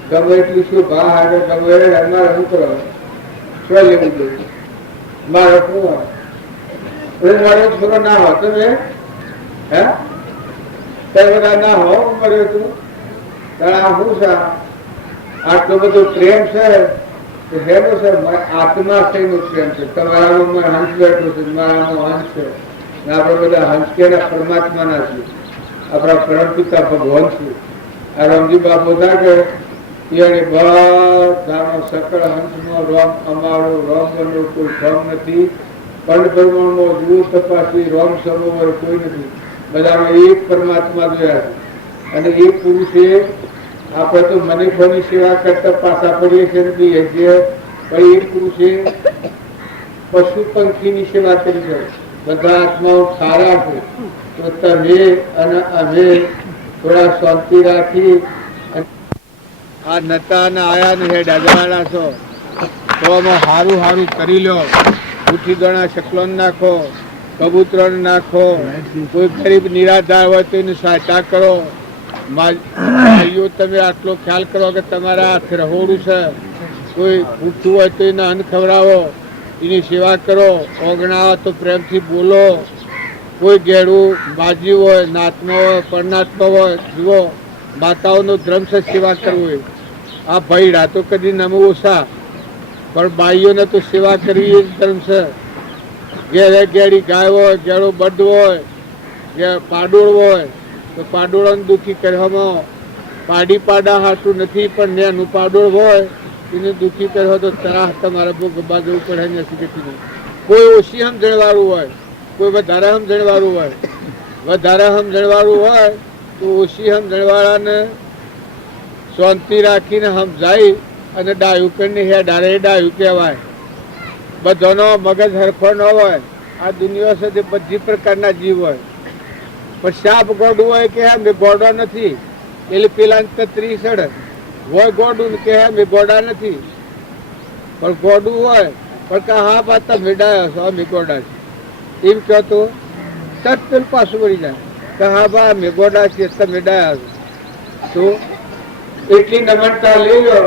ગમે એટલી શું ભા આગળ ગમે મારે શું કરો શું લેવું જોઈએ મારે શું હું મારો છોકરો ના હો તમે હે બધા ના હો મળ્યો તું આ શું છે આટલો બધો પ્રેમ છે હેલો છે આત્મા થઈને પ્રેમ છે તમારામાં હંસ બેઠો છે મારામાં હંસ છે આપણે બધા હંસ કે પરમાત્માના છીએ આપણા પ્રણ પિતા ભગવાન છે આ રામજી બાપુ હતા કે એને બધાનો સકળ હંસનો રોમ અમારો રોમ બનો કોઈ ભ્રમ નથી પણ બ્રહ્માંડમાં જુઓ તપાસી રોમ સરોવર કોઈ નથી બધામાં એક પરમાત્મા જોયા છે અને એક પુરુષે આપણે તો મને કોની સેવા કરતા પાછા પડીએ છીએ પણ એક પુરુષે પશુ પંખીની સેવા કરી છે બધા આત્માઓ સારા છે તો તમે અને અમે થોડા શાંતિ રાખી આ નતા ને આયા ને ડાગવાળા છો તો આમાં સારું સારું કરી લો ઉઠી દોણા શકલો નાખો કબૂતરો નાખો કોઈ ગરીબ નિરાધાર હોય તો એની સહાયતા કરો ભાઈઓ તમે આટલો ખ્યાલ કરો કે તમારા હાથ રહોડું છે કોઈ ભૂખતું હોય તો એને અન્ન ખવડાવો એની સેવા કરો ઓગણાવો તો પ્રેમથી બોલો કોઈ ઘેડું બાજી હોય નાતમાં હોય પરનાત્મા હોય જુઓ માતાઓનો ધર્મ છે સેવા કરવું આ ભૈડા તો કદી નમવું ઓછા પણ બાઈઓને તો સેવા કરવી એ જ ધર્મ છે ઘેરે ઘેડી ગાય હોય ઘેડો બડ હોય પાડોળ હોય તો પાડોળાને દુઃખી કરવામાં પાડી પાડા હાટું નથી પણ નેનું પાડોળ હોય એને દુઃખી કરવા તો તરાહ તમારા બહુ ગબા જવું પડે નથી નહીં કોઈ ઓછી સમજણવાળું હોય કોઈ વધારે સમજણવાળું હોય વધારે સમજણવાળું હોય તો ઓછી સમજણવાળાને શાંતિ રાખીને સમજાય અને ડાયું કરીને હે ડારે ડાયું કહેવાય બધાનો મગજ હરખો ન હોય આ દુનિયા સાથે બધી પ્રકારના જીવ હોય પણ સાપ ગોડું હોય કે મેં ગોડો નથી એટલે પેલા તત્રી સડ હોય ગોડું કે મેં ગોડા નથી પણ ગોડું હોય પણ કે હા બા તમે ડાયા છો અમે ગોડા છે એમ કહો તો તરત પેલું પાછું વળી જાય કે હા બા અમે ગોડા છીએ તમે ડાયા છો તો એટલી નમનતા લઈ લો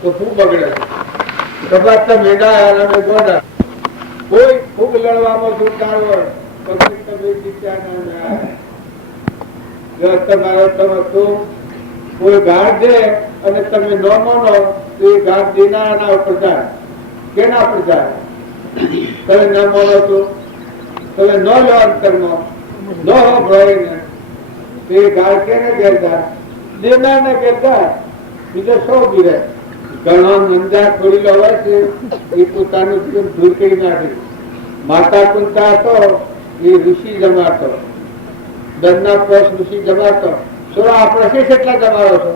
તો શું બગડે કદાચ તમે ડાયા અમે ગોડા કોઈ ખૂબ લડવામાં જોતા હોય પછી તમે જીત્યા ના જો તમારે તું કોઈ ગાળ દે અને તમે ન માનો તો એ ગાળ દેનારના ઉપર જાય. કેના પર જાય? તમે ન માનો તો તમે ન લો અંતરમાં, ન હોભળાય તો એ ગાળ કેને ઘેર જાય? દેનારને ઘેર જાય. બીજો સૌ ગીરે ઘણા નંદા થોડી હોય છે એ પોતાનું જીવન દૂર કરી નાખે. માતા કુંતા હતો એ ઋષિ જમાતો, દંડના પોષ ઋષિ જમાતો. શું આપણે છે કેટલા જમાડો છો?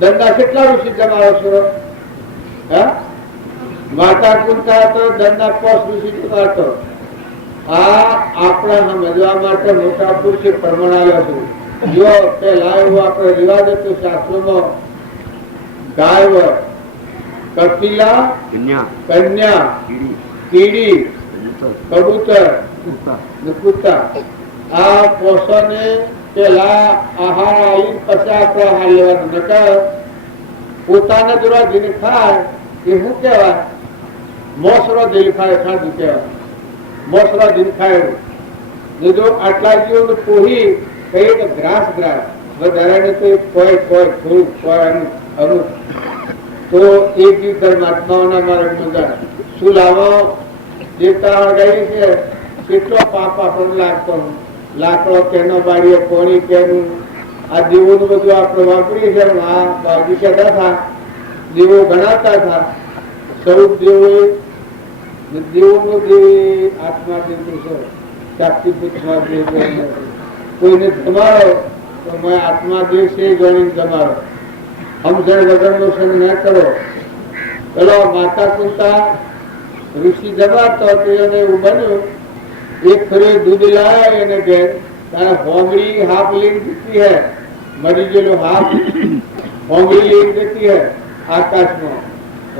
દંડા કેટલા ઋષિ જમાડો છો? હા, માતા કુંતા હતો, દંડના પોષ ઋષિ જમાડતો. આ આપણા સમજવા માટે મોટા પુરુષે પ્રમાણાયો છે. જો પેલા એવું આપણે રિવાજ હતું શાસ્ત્રોમાં, ગાય, કપિલા, કન્યા, કીડી, કબૂતર, કુત્તા, આ પોષોને પેલા આહાર આવી પછી આપણે આહાર લેવાનું. નકર પોતાના જોડા જેને ખાય એ શું કહેવાય? મોસરો દિલ ખાય, ખાધું કહેવાય. મોસરો દિલ ખાય. જો આટલા જીવોને પોહી કહીએ તો ગ્રાસ વધારે તો કોઈ થોડુંક કોઈ અમુક તો એક જીવ ધર્માત્માઓના માર્ગમાં જાય. શું લાવો? દેવતા વળગાઈ છે કેટલો પાપ આપણને લાગતો. લાકડો કેનો બાળીએ, કોણી કેનું, આ દેવોનું બધું આપણે વાપરીએ છીએ. આ બાજુ કહેતા હતા દેવો ગણાતા હતા. સ્વરૂપ દેવોનું દેવી આત્મા દેવ છે. શક્તિપુત્રમાં દેવ કોઈને જમાડો તો મેં આત્મા દેવ છે ગણીને જમાડો. સમજણ વગરનો સંગ ન કરો. પેલો માતા કુંતા ઋષિ જમાડતો હતો એને એવું બન્યું, એક ફરે દૂધ લાયા એને ઘેર, તારા હોંગડી હાફ લઈને જતી હે, મરી ગયેલો હાફ હોંગડી લઈને જતી હે આકાશમાં.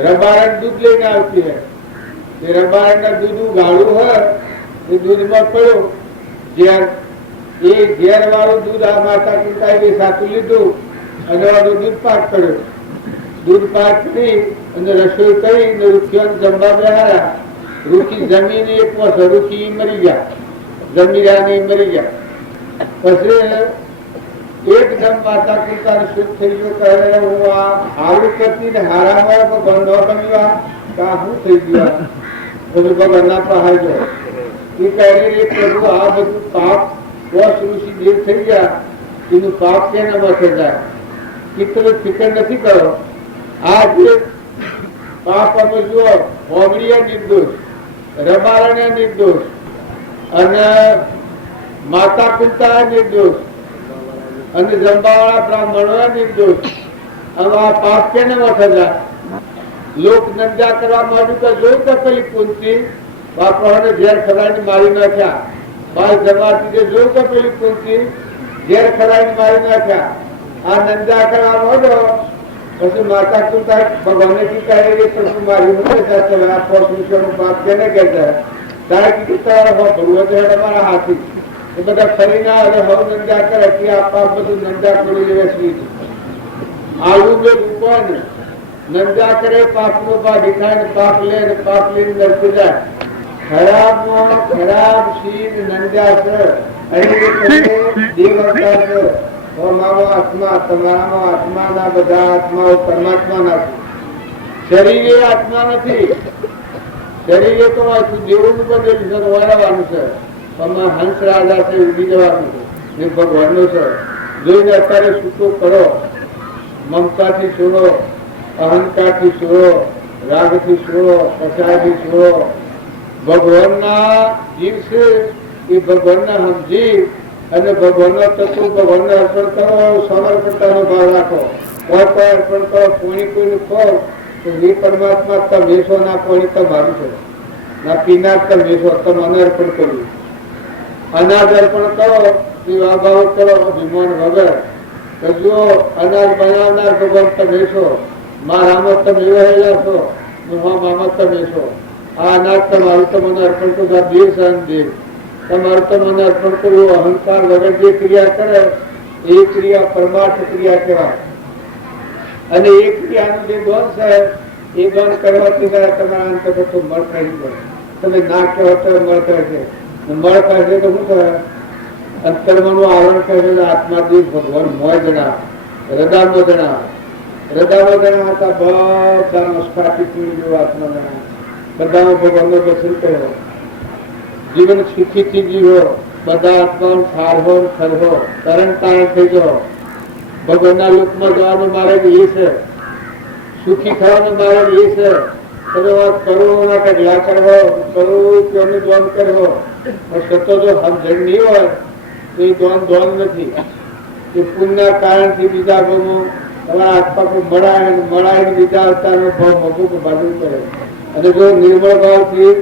રબારક દૂધ લઈને આવતી હે. એ રબારકના દૂધ ગાળું હોય એ દૂધમાં પડ્યું ઝેર. એ ઝેર વાળું દૂધ આ માતા પિતાએ સાચું લીધું અને દૂધ પાક કર્યો. દૂધ પાક કરી અને રસોઈ કરીને રૂખીઓને જમવા બેહાર્યા. રૂખી જમીને એક વર્ષ રૂખી મરી ગયા, જમી રહ્યા ને મરી ગયા. પછી એકદમ માતા પિતાને સુખ થઈ ગયું. કહે હું આ હારું કરતી ને હારામાં ભગવાન ન કમ્યા કા શું થઈ ગયું? પછી ભગવાન ના પહાડજો એ કહે પ્રભુ આ બધું પાપ વર્ષ ઋષિ દેવ થઈ ગયા, એનું પાપ કેના માથે જાય? કેટલું ફિકર નથી કરો. આ જે પાપ અમે જુઓ, હોમડીયા નિર્દોષ, રબારણ્ય નિર્દોષ અને માતા પિતા નિર્દોષ અને જંબાવાળા બ્રાહ્મણો નિર્દોષ. હવે આ પાપ કેને માથે જાય? લોક નંદા કરવા માંડ્યું તો જોયું તો પેલી કુંતી બાપરાને ઝેર ખરાઈને મારી નાખ્યા. બાર જમાતી જોયું તો પેલી કુંતી ઝેર ખરાઈને મારી નાખ્યા. આ નંદા કરવા માંડ્યો પછી માતા કુંતા ભગવાને કીધું પ્રભુ મારી મૂકે આ પોષનું પાપ કેને કહેતા? તારે કીધું તારે ભગવો તો અમારા હાથી એ બધા ફરી ના આવે હવે નંદા કરે કે આ પાપ બધું નંદા કરી લેવા. આવું બે રૂપન નંદા કરે પાપ નો ભાગી થાય ને પાપ લે ને પાપ લઈને નરકી જાય. ખરાબમાં ખરાબ શીલ નંદા છે દેવ અવતાર છે. મારો આત્મા તમારામાં આત્માના બધા આત્માઓ પરમાત્માના છે. શરીર એ આત્મા નથી. શરીર એ તો દેવોનું બધું વળવાનું છે. પણ હંસ રાજા છે ઉડી જવાનું છે એ ભગવાનનું છે. જોઈને અત્યારે છૂટો કરો. મમતાથી છોડો, અહંકારથી છોડો, રાગથી છોડો, કસાયથી છોડો. ભગવાનના જીવ છે એ ભગવાનને સમજી અને ભગવાનનો તત્વ ભગવાનને અર્પણ કરો. સમર્પણતાનો ભાવ રાખો. કોઈ અર્પણ કરો, કોઈનું કહો તો એ પરમાત્મા તમે છો ના કોણી તમારું છે ના પીનાર તમે છો, તમે અનર્પણ કર્યું. અનાજ અર્પણ કરો, ભાવ કરો અભિમાન વગર. જો અનાજ બનાવનાર ભગવાન તમે છો, મારામાં તમે રહેલા છો, મામા તમે છો. આ અનાજ તમારું તો મને અર્પણ કરું. દેવ સહન દેવ તમારું તો મને અર્પણ કરવું. અહંકાર વગર જે ક્રિયા કરે એ ક્રિયા પરમાર્થ ક્રિયા કહેવાય. અને એ ક્રિયાનું જે બંધ છે એ બંધ કરવાથી તમારા અંતર્ગત મળ થઈ જાય. તમે ના કહેવો તો મળ કરે છે. મળ કરે છે તો શું કરે? અંતરમનું આવરણ કહે છે આત્માદિક ભગવાન મોય જણા હૃદયમાં જણા હૃદયમાં જણા હતા બધાનો સ્થાપિત આત્મા જણા બધામાં ભગવાનનો દર્શન કર્યો જીવન સુખીથી જીવો બધા આત્માનો ઠારહો ઠરહો તરણ તારણ થઈ જાઓ ભગવાનના લોકમાં જવાનો માર્ગ એ છે સુખી થવાનો માર્ગ એ છે તમે વાત કરોડોના ઢગલા કરવો કરોડો રૂપિયાનું દાન કરવો પણ સતો જો સમજણ નહીં હોય તો એ દાન નથી એ પુણ્યના કારણથી બીજા ભાવનો તમારા આસપાસ મળાય બીજા અવતારનો ભાવ મોટું બાજુ કરે અને જો નિર્મળ ભાવથી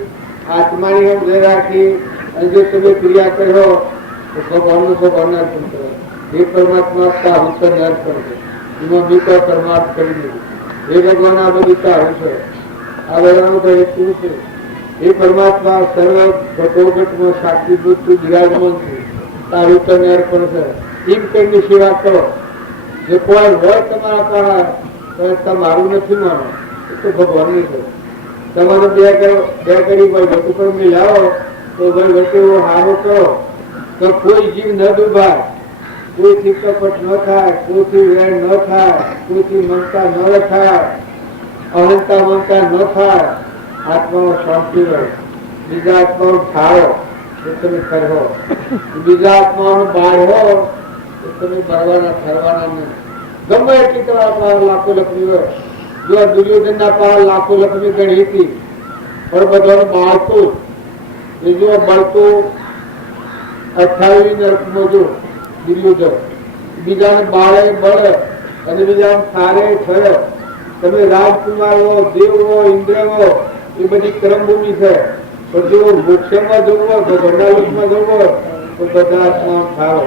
આત્માની સમજણ રાખી અને જો તમે ક્રિયા કરો તો ભગવાનનું ભગવાનને અર્પણ કરો એ પરમાત્મા સારું છે અર્પણ છે એમાં બીજા પરમાર્થ કરી દીધું એ ભગવાન આ બધું સારું છે આ બધાનું તો હેતુ છે એ પરમાત્મા સર્વ ઘટોઘટમાં સાક્ષીભૂત બિરાજમાન છે તારું તને અર્પણ છે એમ કરીને સેવા કરો જે કોઈ હોય તમારા પાસે તો તમારું નથી માનો એ તો ભગવાનની છે તમારે બે કરી ભાઈ વટુ પર મિલાવો તો ભાઈ વટુ હારો કરો તો કોઈ જીવ ન ડૂબાય કોઈથી કપટ ન થાય કોઈથી વેર ન થાય કોઈથી મમતા ન રખાય અહંતા મમતા ન થાય આત્માનો શાંતિ રહે બીજા આત્માનો ઠારો એ તમે કરવો બીજા આત્માનો બાળવો એ તમે બળવાના ઠરવાના નહીં ગમે એટલી તમારા પાસે લાખો લક્ષ્મી હોય જો દુર્યોધનના પાસે લાખો લક્ષ્મી ગણી હતી પણ બધાનું બાળતું બીજું બળતું 28 નરકમાં જો દુર્યોધન બીજાને બાળે બળે અને બીજાને ઠારે ઠરે તમે રાજકુમાર હો દેવ હો ઇન્દ્ર હો એ બધી કર્મભૂમિ છે પણ જો મોક્ષમાં જવું હોય ભગવાનના લોકમાં જવું હોય તો બધા આત્મા ઠારો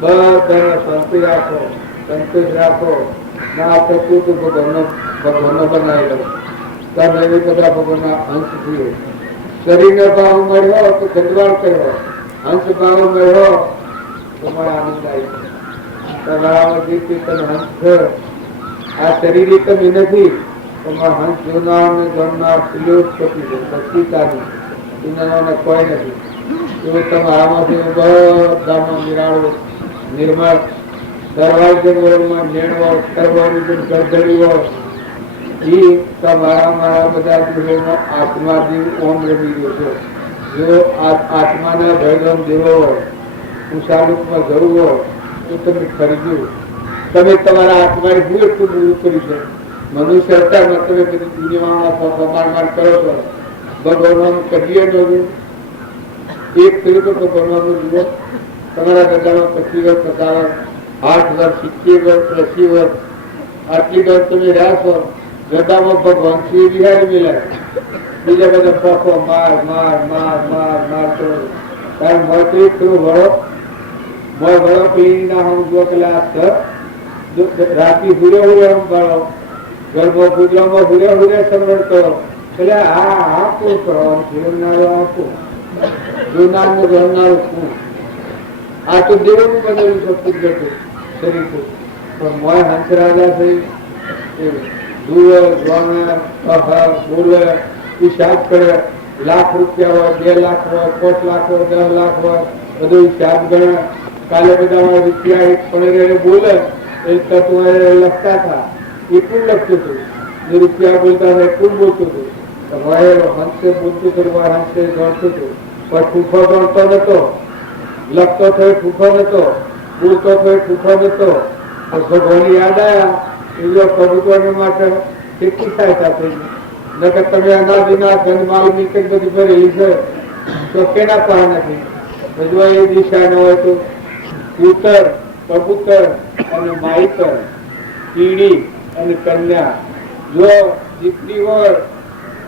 બધાને શાંતિ રાખો સંતોષ રાખો ના થતું તો ભગવાનનો બનાવી લો તમે એવી બધા ભગવાનના અંશ છીએ શરીરનો ભાવ મળ્યો તો ગંદવાડ કર્યો હંસ ભાવ મળ્યો તો મને આનંદ આવી તમારા તમે હંસ છો આ શરીર તમે નથી તમારા હંસ જોનાર ને ગણનાર ફિલોસફી છે સત્યતાની એના કોઈ નથી એવું તમારામાંથી બધામાં નિરાળો નિર્મળ દરવાજમાં નેણવો કરવાની જેમ ગરદડી હોય એ તમારા બધા ગૃહોમાં આત્માથી ઓમ રમી રહ્યો છે જો આત્માના ભયગમ દેવો હોય ઉષારૂપમાં જવું હોય તો તમે ખરીદ્યું તમે તમારા આત્માએ હું એટલું બધું કર્યું છે મનુષ્ય અવતારમાં તમે બધી દુનિયામાં પ્રમાણમાં કરો છો ભગવાનનું કરીએ નવું એક કર્યું તો ભગવાનનું જુઓ તમારા ગદામાં 25 વર્ષ 50 વર્ષ 8 વર્ષ 70 વર્ષ 80 વર્ષ આટલી વર્ષ તમે રહ્યા છો ગદામાં ભગવાન શ્રી બિહારી મિલાય બીજા બધા પફો માર માર માર માર માર કરો કારણ મળતું થોડું વળો પીના હું જો કલાક રાતી હુરે હમ ભણો ગરબો પૂજામાં હુરે સમરણ કરો એટલે હા શું કરો જીવનારું આપું જોનારનું ગણનારું શું આ તો દેવનું બનેલું છે કુદરત શરીર પણ મોય હંસ રાજા થઈ બોલે હિસાબ કરે લાખ રૂપિયા હોય 2 લાખ હોય 5 લાખ હોય 10 લાખ હોય બધું હિસાબ ગણે કાલે બધા રૂપિયા પણ બોલે એ તત્વ લખતા હતા એટલું લખતું હતું જે રૂપિયા બોલતા હતા એટલું બોલતું હતું હંસે બોલતું હતું હંસે ગણતું હતું પણ ફૂફો ગણતો નતો લખતો થયો ફૂફો નતો બોલતો થયો ફૂફો નતો ભગવાન યાદ આવ્યા એ પ્રભુત્વ માટે કેટલી સહાયતા થઈ નકર તમે અનાદિના ધનમાલ મિલકત બધી ભરેલી છે તો કેના પાસે નથી જો એ દિશા ન હોય તો પુત્ર કબૂતર અને માઈતર કીડી અને કન્યા જો દીકરી હોય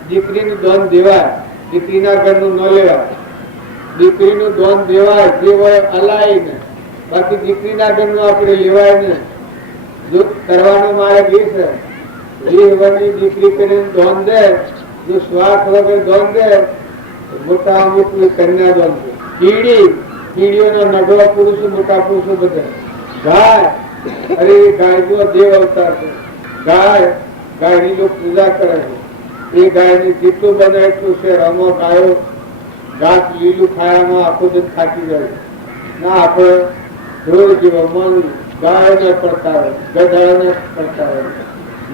દીકરીનું દાન દેવાય દીકરીના ઘરનું ન લેવાય દીકરીનું દાન દેવાય જે હોય અલાય ને બાકી દીકરીના ઘરનું આપણે લેવાય ને જો કરવાનો માર્ગ એ છે 20 વર્ષની દીકરી કરીને દાન દે જો સ્વાર્થ વગર દાન દે મોટા મોટું કન્યા દાન દે કીડીઓનો નગરો પુરુષો મોટા પુરુષો બધા ગાય અરે ગાય જો દેવ અવતાર છે ગાયની જો પૂજા કરે છે એ ગાયની જેટલું બને એટલું છે રમો ગાયો ઘાસ લીલું ખાવામાં આખો દિન થાકી જાય ના આપણે ઢોર જેવા મન ગાયને પડતા હોય, ગધાને પડતા હોય,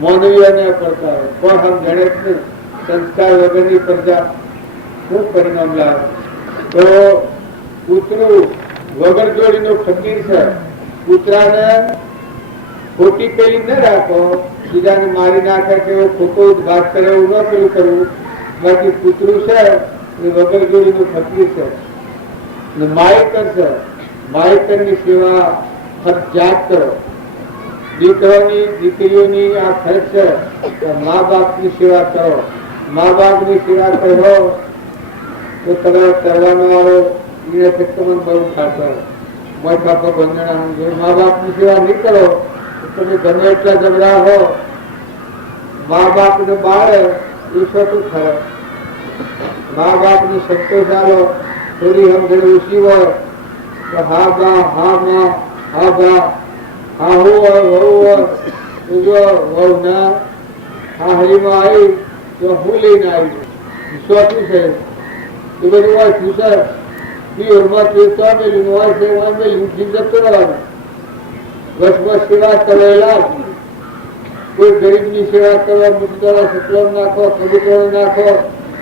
માનવીઓને પડતા હોય, પણ આમ ગણેશ નહીં. સંસ્કાર વગરની પ્રજા શું પરિણામ લાવે? તો કૂતરું વગર જોડીનો ફકીર છે. કૂતરાને ખોટી પેલી ન રાખો, બીજાને મારી નાખે કે ખોટો વાત કરે એવું ન પેલું કરવું. બાકી કૂતરું છે એ વગર જોડીનું ફકીર છે. માયકર છે, માયકરની સેવા ફરજિયાત કરો. દીકરાની દીકરીઓની આ ફરજ છે તો મા બાપની સેવા કરો. મા બાપની સેવા કરો તો તમે કરવાનો વાળો એને તમને બહુ ખાતો મય બાપા બંધણા. જો મા બાપની સેવા નહીં કરો તો તમે ગમે એટલા ઝઘડા હો, મા બાપને બાળે એ શું ખરે. મા બાપની સંતોષ આલો, થોડી સમજણ ઓછી હોય તો હા બા, હા મા, હા બા, હા હું હોય, વહુ હોય, જો વહુ ના હા હરીમાં આવી તો હું લઈને આવી. શું છે એ બધું હોય શું છે? પિયરમાં તો મેલું હોય છે, મેલું જતો રહેવાનું. બસ બસ સેવા કરેલા. કોઈ ગરીબની સેવા કરવા, મુક્તોના સકલોન નાખો, કબૂતરોને નાખો.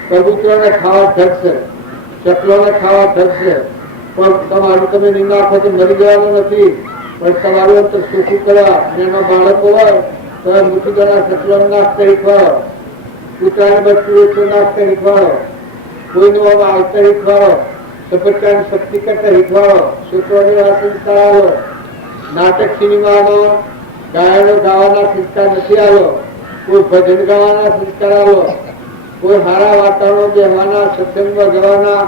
કબૂતરોને ખાવા ઠગશે, ચકલોને ખાવા ઠગશે, પણ તમારું તમે નહીં નાખો તો મરી જવાનું નથી. પણ તમારું અંતર સુખું કરવા એમાં બાળકો હોય તો મુઠીદાના સકલોન નાખતા શીખવાડો, કૂતરાને બચ્ચું નાખતા શીખવાડો, કોઈનું આવતા શીખવાડો, સપટકાની શક્તિ કરતા શીખવાડો. છોકરોને આ સંસ્કાર આવો. નાટક સિનેમામાં ગાયનો ગાવાના સંસ્કાર નથી આવો. કોઈ ભજન ગાવાના સંસ્કાર આવો. કોઈ સારા વાતાવરણ બેહવાના, સત્સંગમાં જવાના.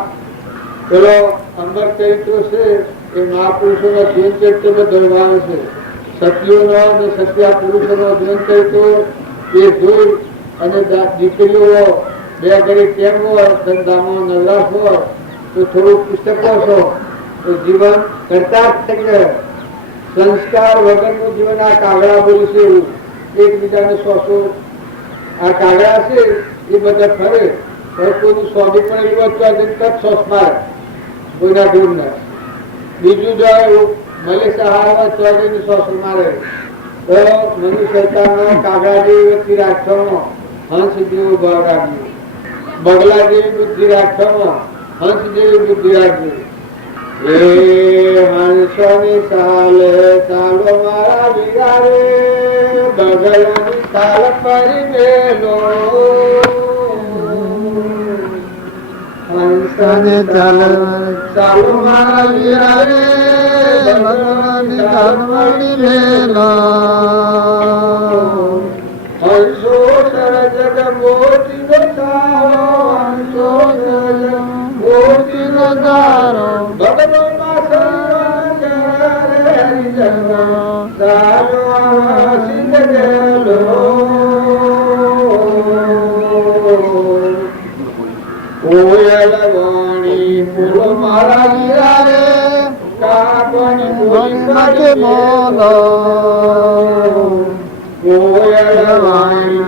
પેલો અમર ચરિત્રો છે એ મહાપુરુષોના જીવન ચરિત્ર દોરવાના છે. સતીઓનો અને સત્યા પુરુષોનો જીવન ચરિત્રો એ જોઈ અને દીકરીઓ બે ઘડી કેમ હોય, ધંધામાં નવરાશ હોય તો થોડું પુસ્તકો છો તો જીવન કરતા જ થઈ જાય. સંસ્કાર વગરનું જીવન આ કાગડા બોલશે એવું. એકબીજાને સોસો આ કાગડા છે એ બધા ફરે, પણ કોઈનું સોદું પડેલું હોય સોસ મારે કોઈના દૂર ના. બીજું જો એવું મળે સહાય ચોધીની સોસ મારે. તો મનુષ્ય કાગડા જેવી વ્યક્તિ રાખવામાં હંસ જેવો ભાવ રાખજો. બગલા જેવી બુદ્ધિ રાખવામાં હંસ જેવી બુદ્ધિ રાખજો. એ હંસની સાલે ચાલો મારા વિરારે, બગલાની સાલ પરી મેલો. હંસને ચાલો મારા વિરારે, બગલાની સાલ પરી મેલો. હંસો સરજગ મોતી નો તારો, હંસો સરજગ મોતી નો તારો. ભગવો માં ચાલો સિંધ ગેલો. કોયલ વાણી બોલો મારા વીરારે, કાગની બોલી માટે બોલો. કોયલ વાણી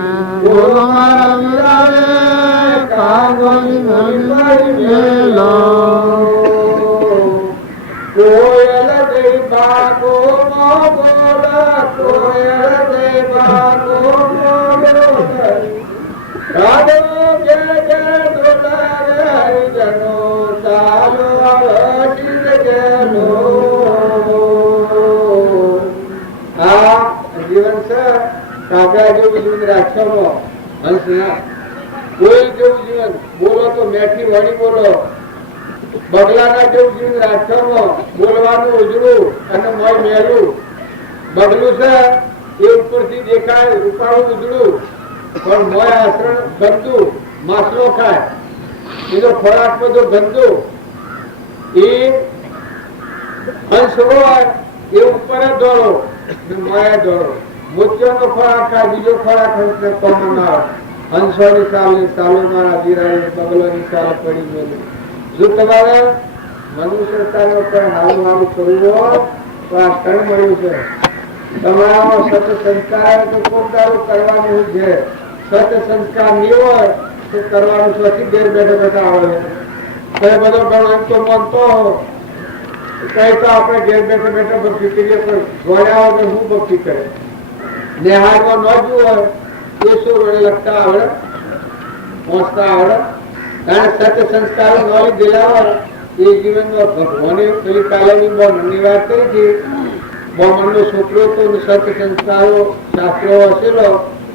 બોલો મારા વીરારે, કાગની બોલી માટે બોલો. કોયલ દે બાગો બોલા, કોયલ દે બાગો બોલા. રાધો જય જય દોલા જનો, ચાલો સિંધ ગેલો. આ જીવન છે કાગડા જેવું જીવન રાખવાનો. હંસ ના કોયલ જેવું જીવન બોલો તો મેઠી વાણી બોલો. બગલાના જેવું જીવન રાખવામાં બોલવાનું ઉજળું અને મોય મેલું. બગલું છે એ ઉપરથી દેખાય રૂપાળું ઉજળું, પણ મોય આશ્રણ ગંદુ, માછલો ખાય. એનો ખોરાક બધો ગંદુ. એ હંસ હોય એ ઉપર દોડો મોયા દોડો. મોતિયાનો ખોરાક ખાય, બીજો ખોરાક હંસને કોમન આવે. હંસોની સાલની સાલો મારા વીરાએ, બગલોની સાલ પડી મેલી. જો તમારે મનુષ્યતાનો પર હારું હારું કરવું હોય તો આ કઈ મળ્યું છે. તમારામાં સત સંસ્કાર તો કોક દારૂ કરવાનું છે. સત સંસ્કાર નહીં હોય તો કરવાનું નથી. ઘેર બેઠા બેઠા આવે તો બધો ગણો એમ તો માનતો હો કઈ તો આપણે ઘેર બેઠા બેઠા ભક્તિ કરીએ પણ જોડ્યા વગર શું ભક્તિ કરે? નિહાળમાં ન જોવું હોય એ શું વડે લખતા આવડે, પહોંચતા આવડે? કારણ સત્ય સંસ્કારો ન લીધેલા હોય એ જીવનમાં ભગવાને પેલી કાલેની બ્રાહ્મણની વાત કરી હતી. બ્રાહ્મણનો છોકરો તો સત્ય સંસ્કારો શાસ્ત્રો હશેલો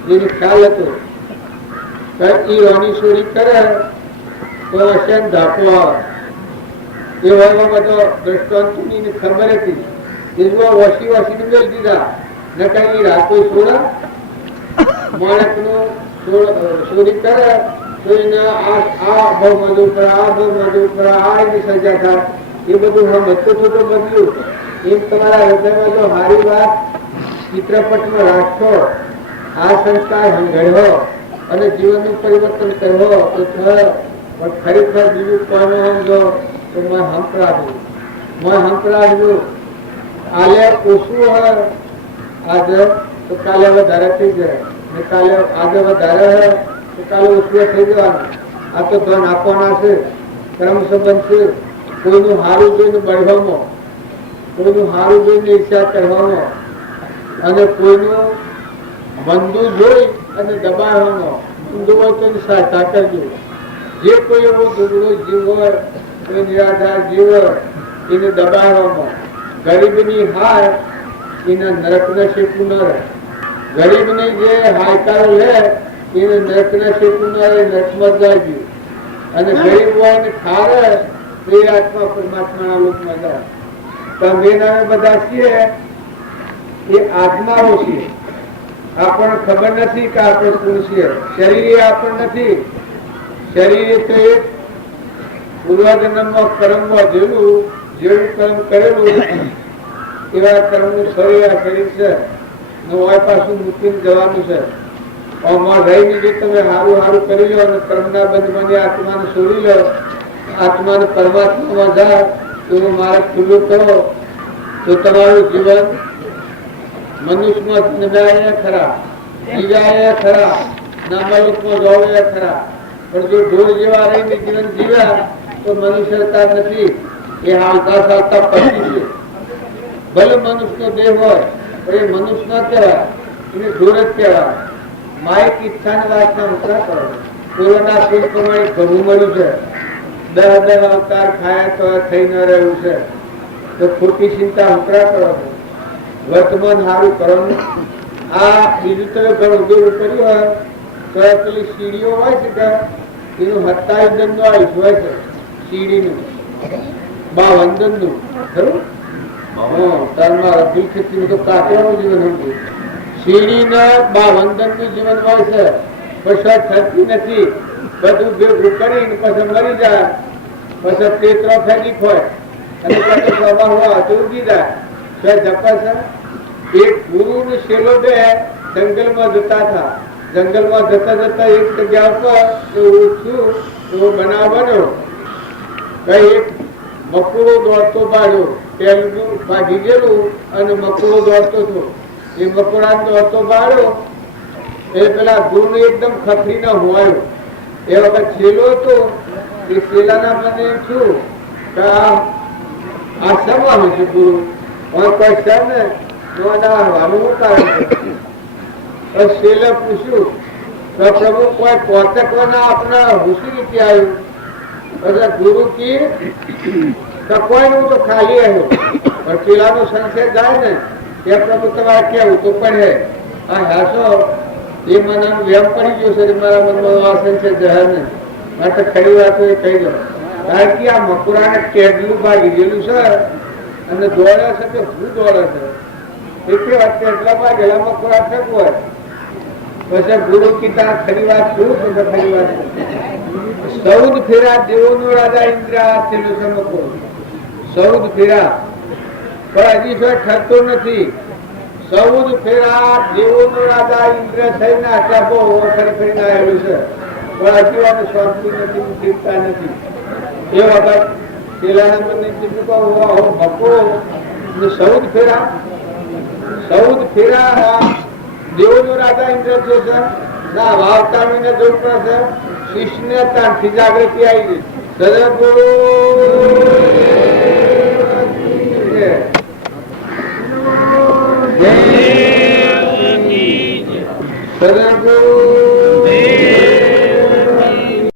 જેનો ખ્યાલ હતો. એ રોની ચોરી કરે તો હશે ધાકો આવે. એ વયમાં બધો દ્રષ્ટાંતની ખબર હતી. એમાં વસી વસીને મેળ દીધા. ન કઈ રાતો છોડે માણસનું ચોરી કરે તો એને આ ભાવમાં જવું પડે, આ ભાવમાં જવું પડે, આ એની સજા થાય. એ બધું બધું થોડું બદલ્યું. એમ તમારા હૃદયમાં જો સારી વાત ચિત્રપટમાં રાખશો, આ સંસ્કાર હંગળવો અને જીવનનું પરિવર્તન કરવો તો પણ ખરેખર બીજું કોનો સમજો તો મેં હંપરાજવું આલે ઓછું હોય આજે તો કાલે વધારે થઈ જાય ને કાલે આજે વધારે હોય તો કાલે ઓછું થઈ જવાનું. આ તો ધન આપવાના છે, ક્રમ સંબંધ છે. કોઈનું સારું જોઈને બળવામાં, કોઈનું સારું જોઈને ઈર્ષા કરવામાં અને કોઈનું મંદુ જોઈ અને દબાવવામાં. મંદુ હોય તો એની સહાયતા કરજો. જે કોઈ એવો દુબળો જીવ હોય, કોઈ નિરાધાર જીવ હોય એને દબાવવામાં. ગરીબની હાર એને નરકને શેકવું ન રહે. ગરીબની જે હાયકારો લે એને નરકને શેકવું ન રહે, નરકમાં જાય ગયું. અને ગરીબ હોય ને ખારે એ આત્મા પરમાત્માના લોકમાં જાય. તમે બધા છીએ એ આત્માઓ છીએ. આપણને ખબર નથી કે આપણે કોણ છીએ. શરીર આપણને નથી. શરીર તો એક પૂર્વજન્મમાં કર્મમાં જેવું કર્મ કરેલું એવા કર્મનું શરીર આ શરીર છે. પાછું મૂકીને જવાનું છે. રહીને જો તમે સારું કરી લો અને કર્મના બંધમાંથી આત્માને છોડી લો, આત્માને પરમાત્મામાં જાય તો માર્ગ ખુલ્લું કરો તો તમારું જીવન મનુષ્યમાં જન્માયા ખરા, જીવ્યા ખરા, નામાલુકમાં જોડ્યા ખરા. પણ જો ઢોર જેવા રહીને જીવન જીવ્યા તો મનુષ્યતા નથી. એ હાલતા ચાલતા પડી છે. ભલે મનુષ્યનો દેહ હોય પણ એ મનુષ્ય ના કહેવાય, એને ઢોર જ કહેવાય. માઇક ઈચ્છાની વાતના ઉતરા કરો. કોરોના ફૂલ પ્રમાણે ઘણું મળ્યું છે. 10 અવતાર ખાયા તો થઈ ન રહ્યું છે તો ખોટી ચિંતા ઉતરા કરો. વર્તમાન સારું કરવાનું. આ બીજું તમે ઘણું દૂર કર્યું હોય તો પેલી સીડીઓ હોય છે કે એનું 27 દંડ નો આયુષ હોય છે. સીડીનું 52 દંડનું ખરું. અબ્દુલ ખેતી તો કાંકરાનું જીવન હતું. સીડીને 52 દંડનું જીવન હોય છે. પછી થતી નથી. બધું ભેગું કરીને પછી મરી જાય. પછી પેત્ર ફેંકી હોય અને પછી સભા હોય તો ઉગી જાય. એક ગુરુ ને શેલો બે જંગલમાં જતા હતા. જંગલમાં જતા જતા એક જગ્યા પર બનાવ બન્યો. એક મકડો દોડતો ભાગ્યો. પેલું ભાગી ગયેલું અને મકડો દોડતો હતો. એ મકડા દોડતો ભાગ્યો એ પેલા ગુરુ ને એકદમ ખખરી ના હોવાયો. એ વખત છેલ્લો હતો. એ શેલાના મને એમ છું કે આ શેમાં છે ગુરુ કોઈ છે ને શેલે પૂછ્યું તો પ્રભુ કોઈ પોતકવાના આપના હુસી રીતે આવ્યું. એટલે ગુરુ કી કોઈ નું તો ખાલી આવ્યો પણ પેલાનો સંશય જાય ને એ પ્રભુ તમારે કેવું તો પડે. આ હાસો એ મને વેમ પડી ગયો છે. મારા મનમાં આ સંશય જાય ને માટે ખરી વાતો એ કહી દો. કારણ કે આ મકુરાને કેટલું ભાગી ગયેલું છે અને દોડે છે કે શું દોડે છે એટલી વાત એટલા ભાગેલા મકુરા થતું હોય. પછી ગુરુ કીધા ખરી વાત શું ખરી વાત 14 ફેરા દેવોનો રાજા ઇન્દ્ર થયેલું છે મકુર. 14 ફેરા પણ હજી શું ઠરતો નથી. 14 ફેરા દેવોનો રાજા ઇન્દ્ર થઈને આટલા બહુ ફરી ફરીને આવેલું છે પણ હજી વાત શાંતિ નથી, ચિંતા નથી. એ વખત પેલાના મને મકુરો 14 ફેરા દેવોનો રાજા ઇન્દ્ર છે ના વાવતાવીને જોવું પડશે. શિષ્યને ત્યાંથી જાગૃતિ આવી ગઈ. સદગુરુ સદગુરુ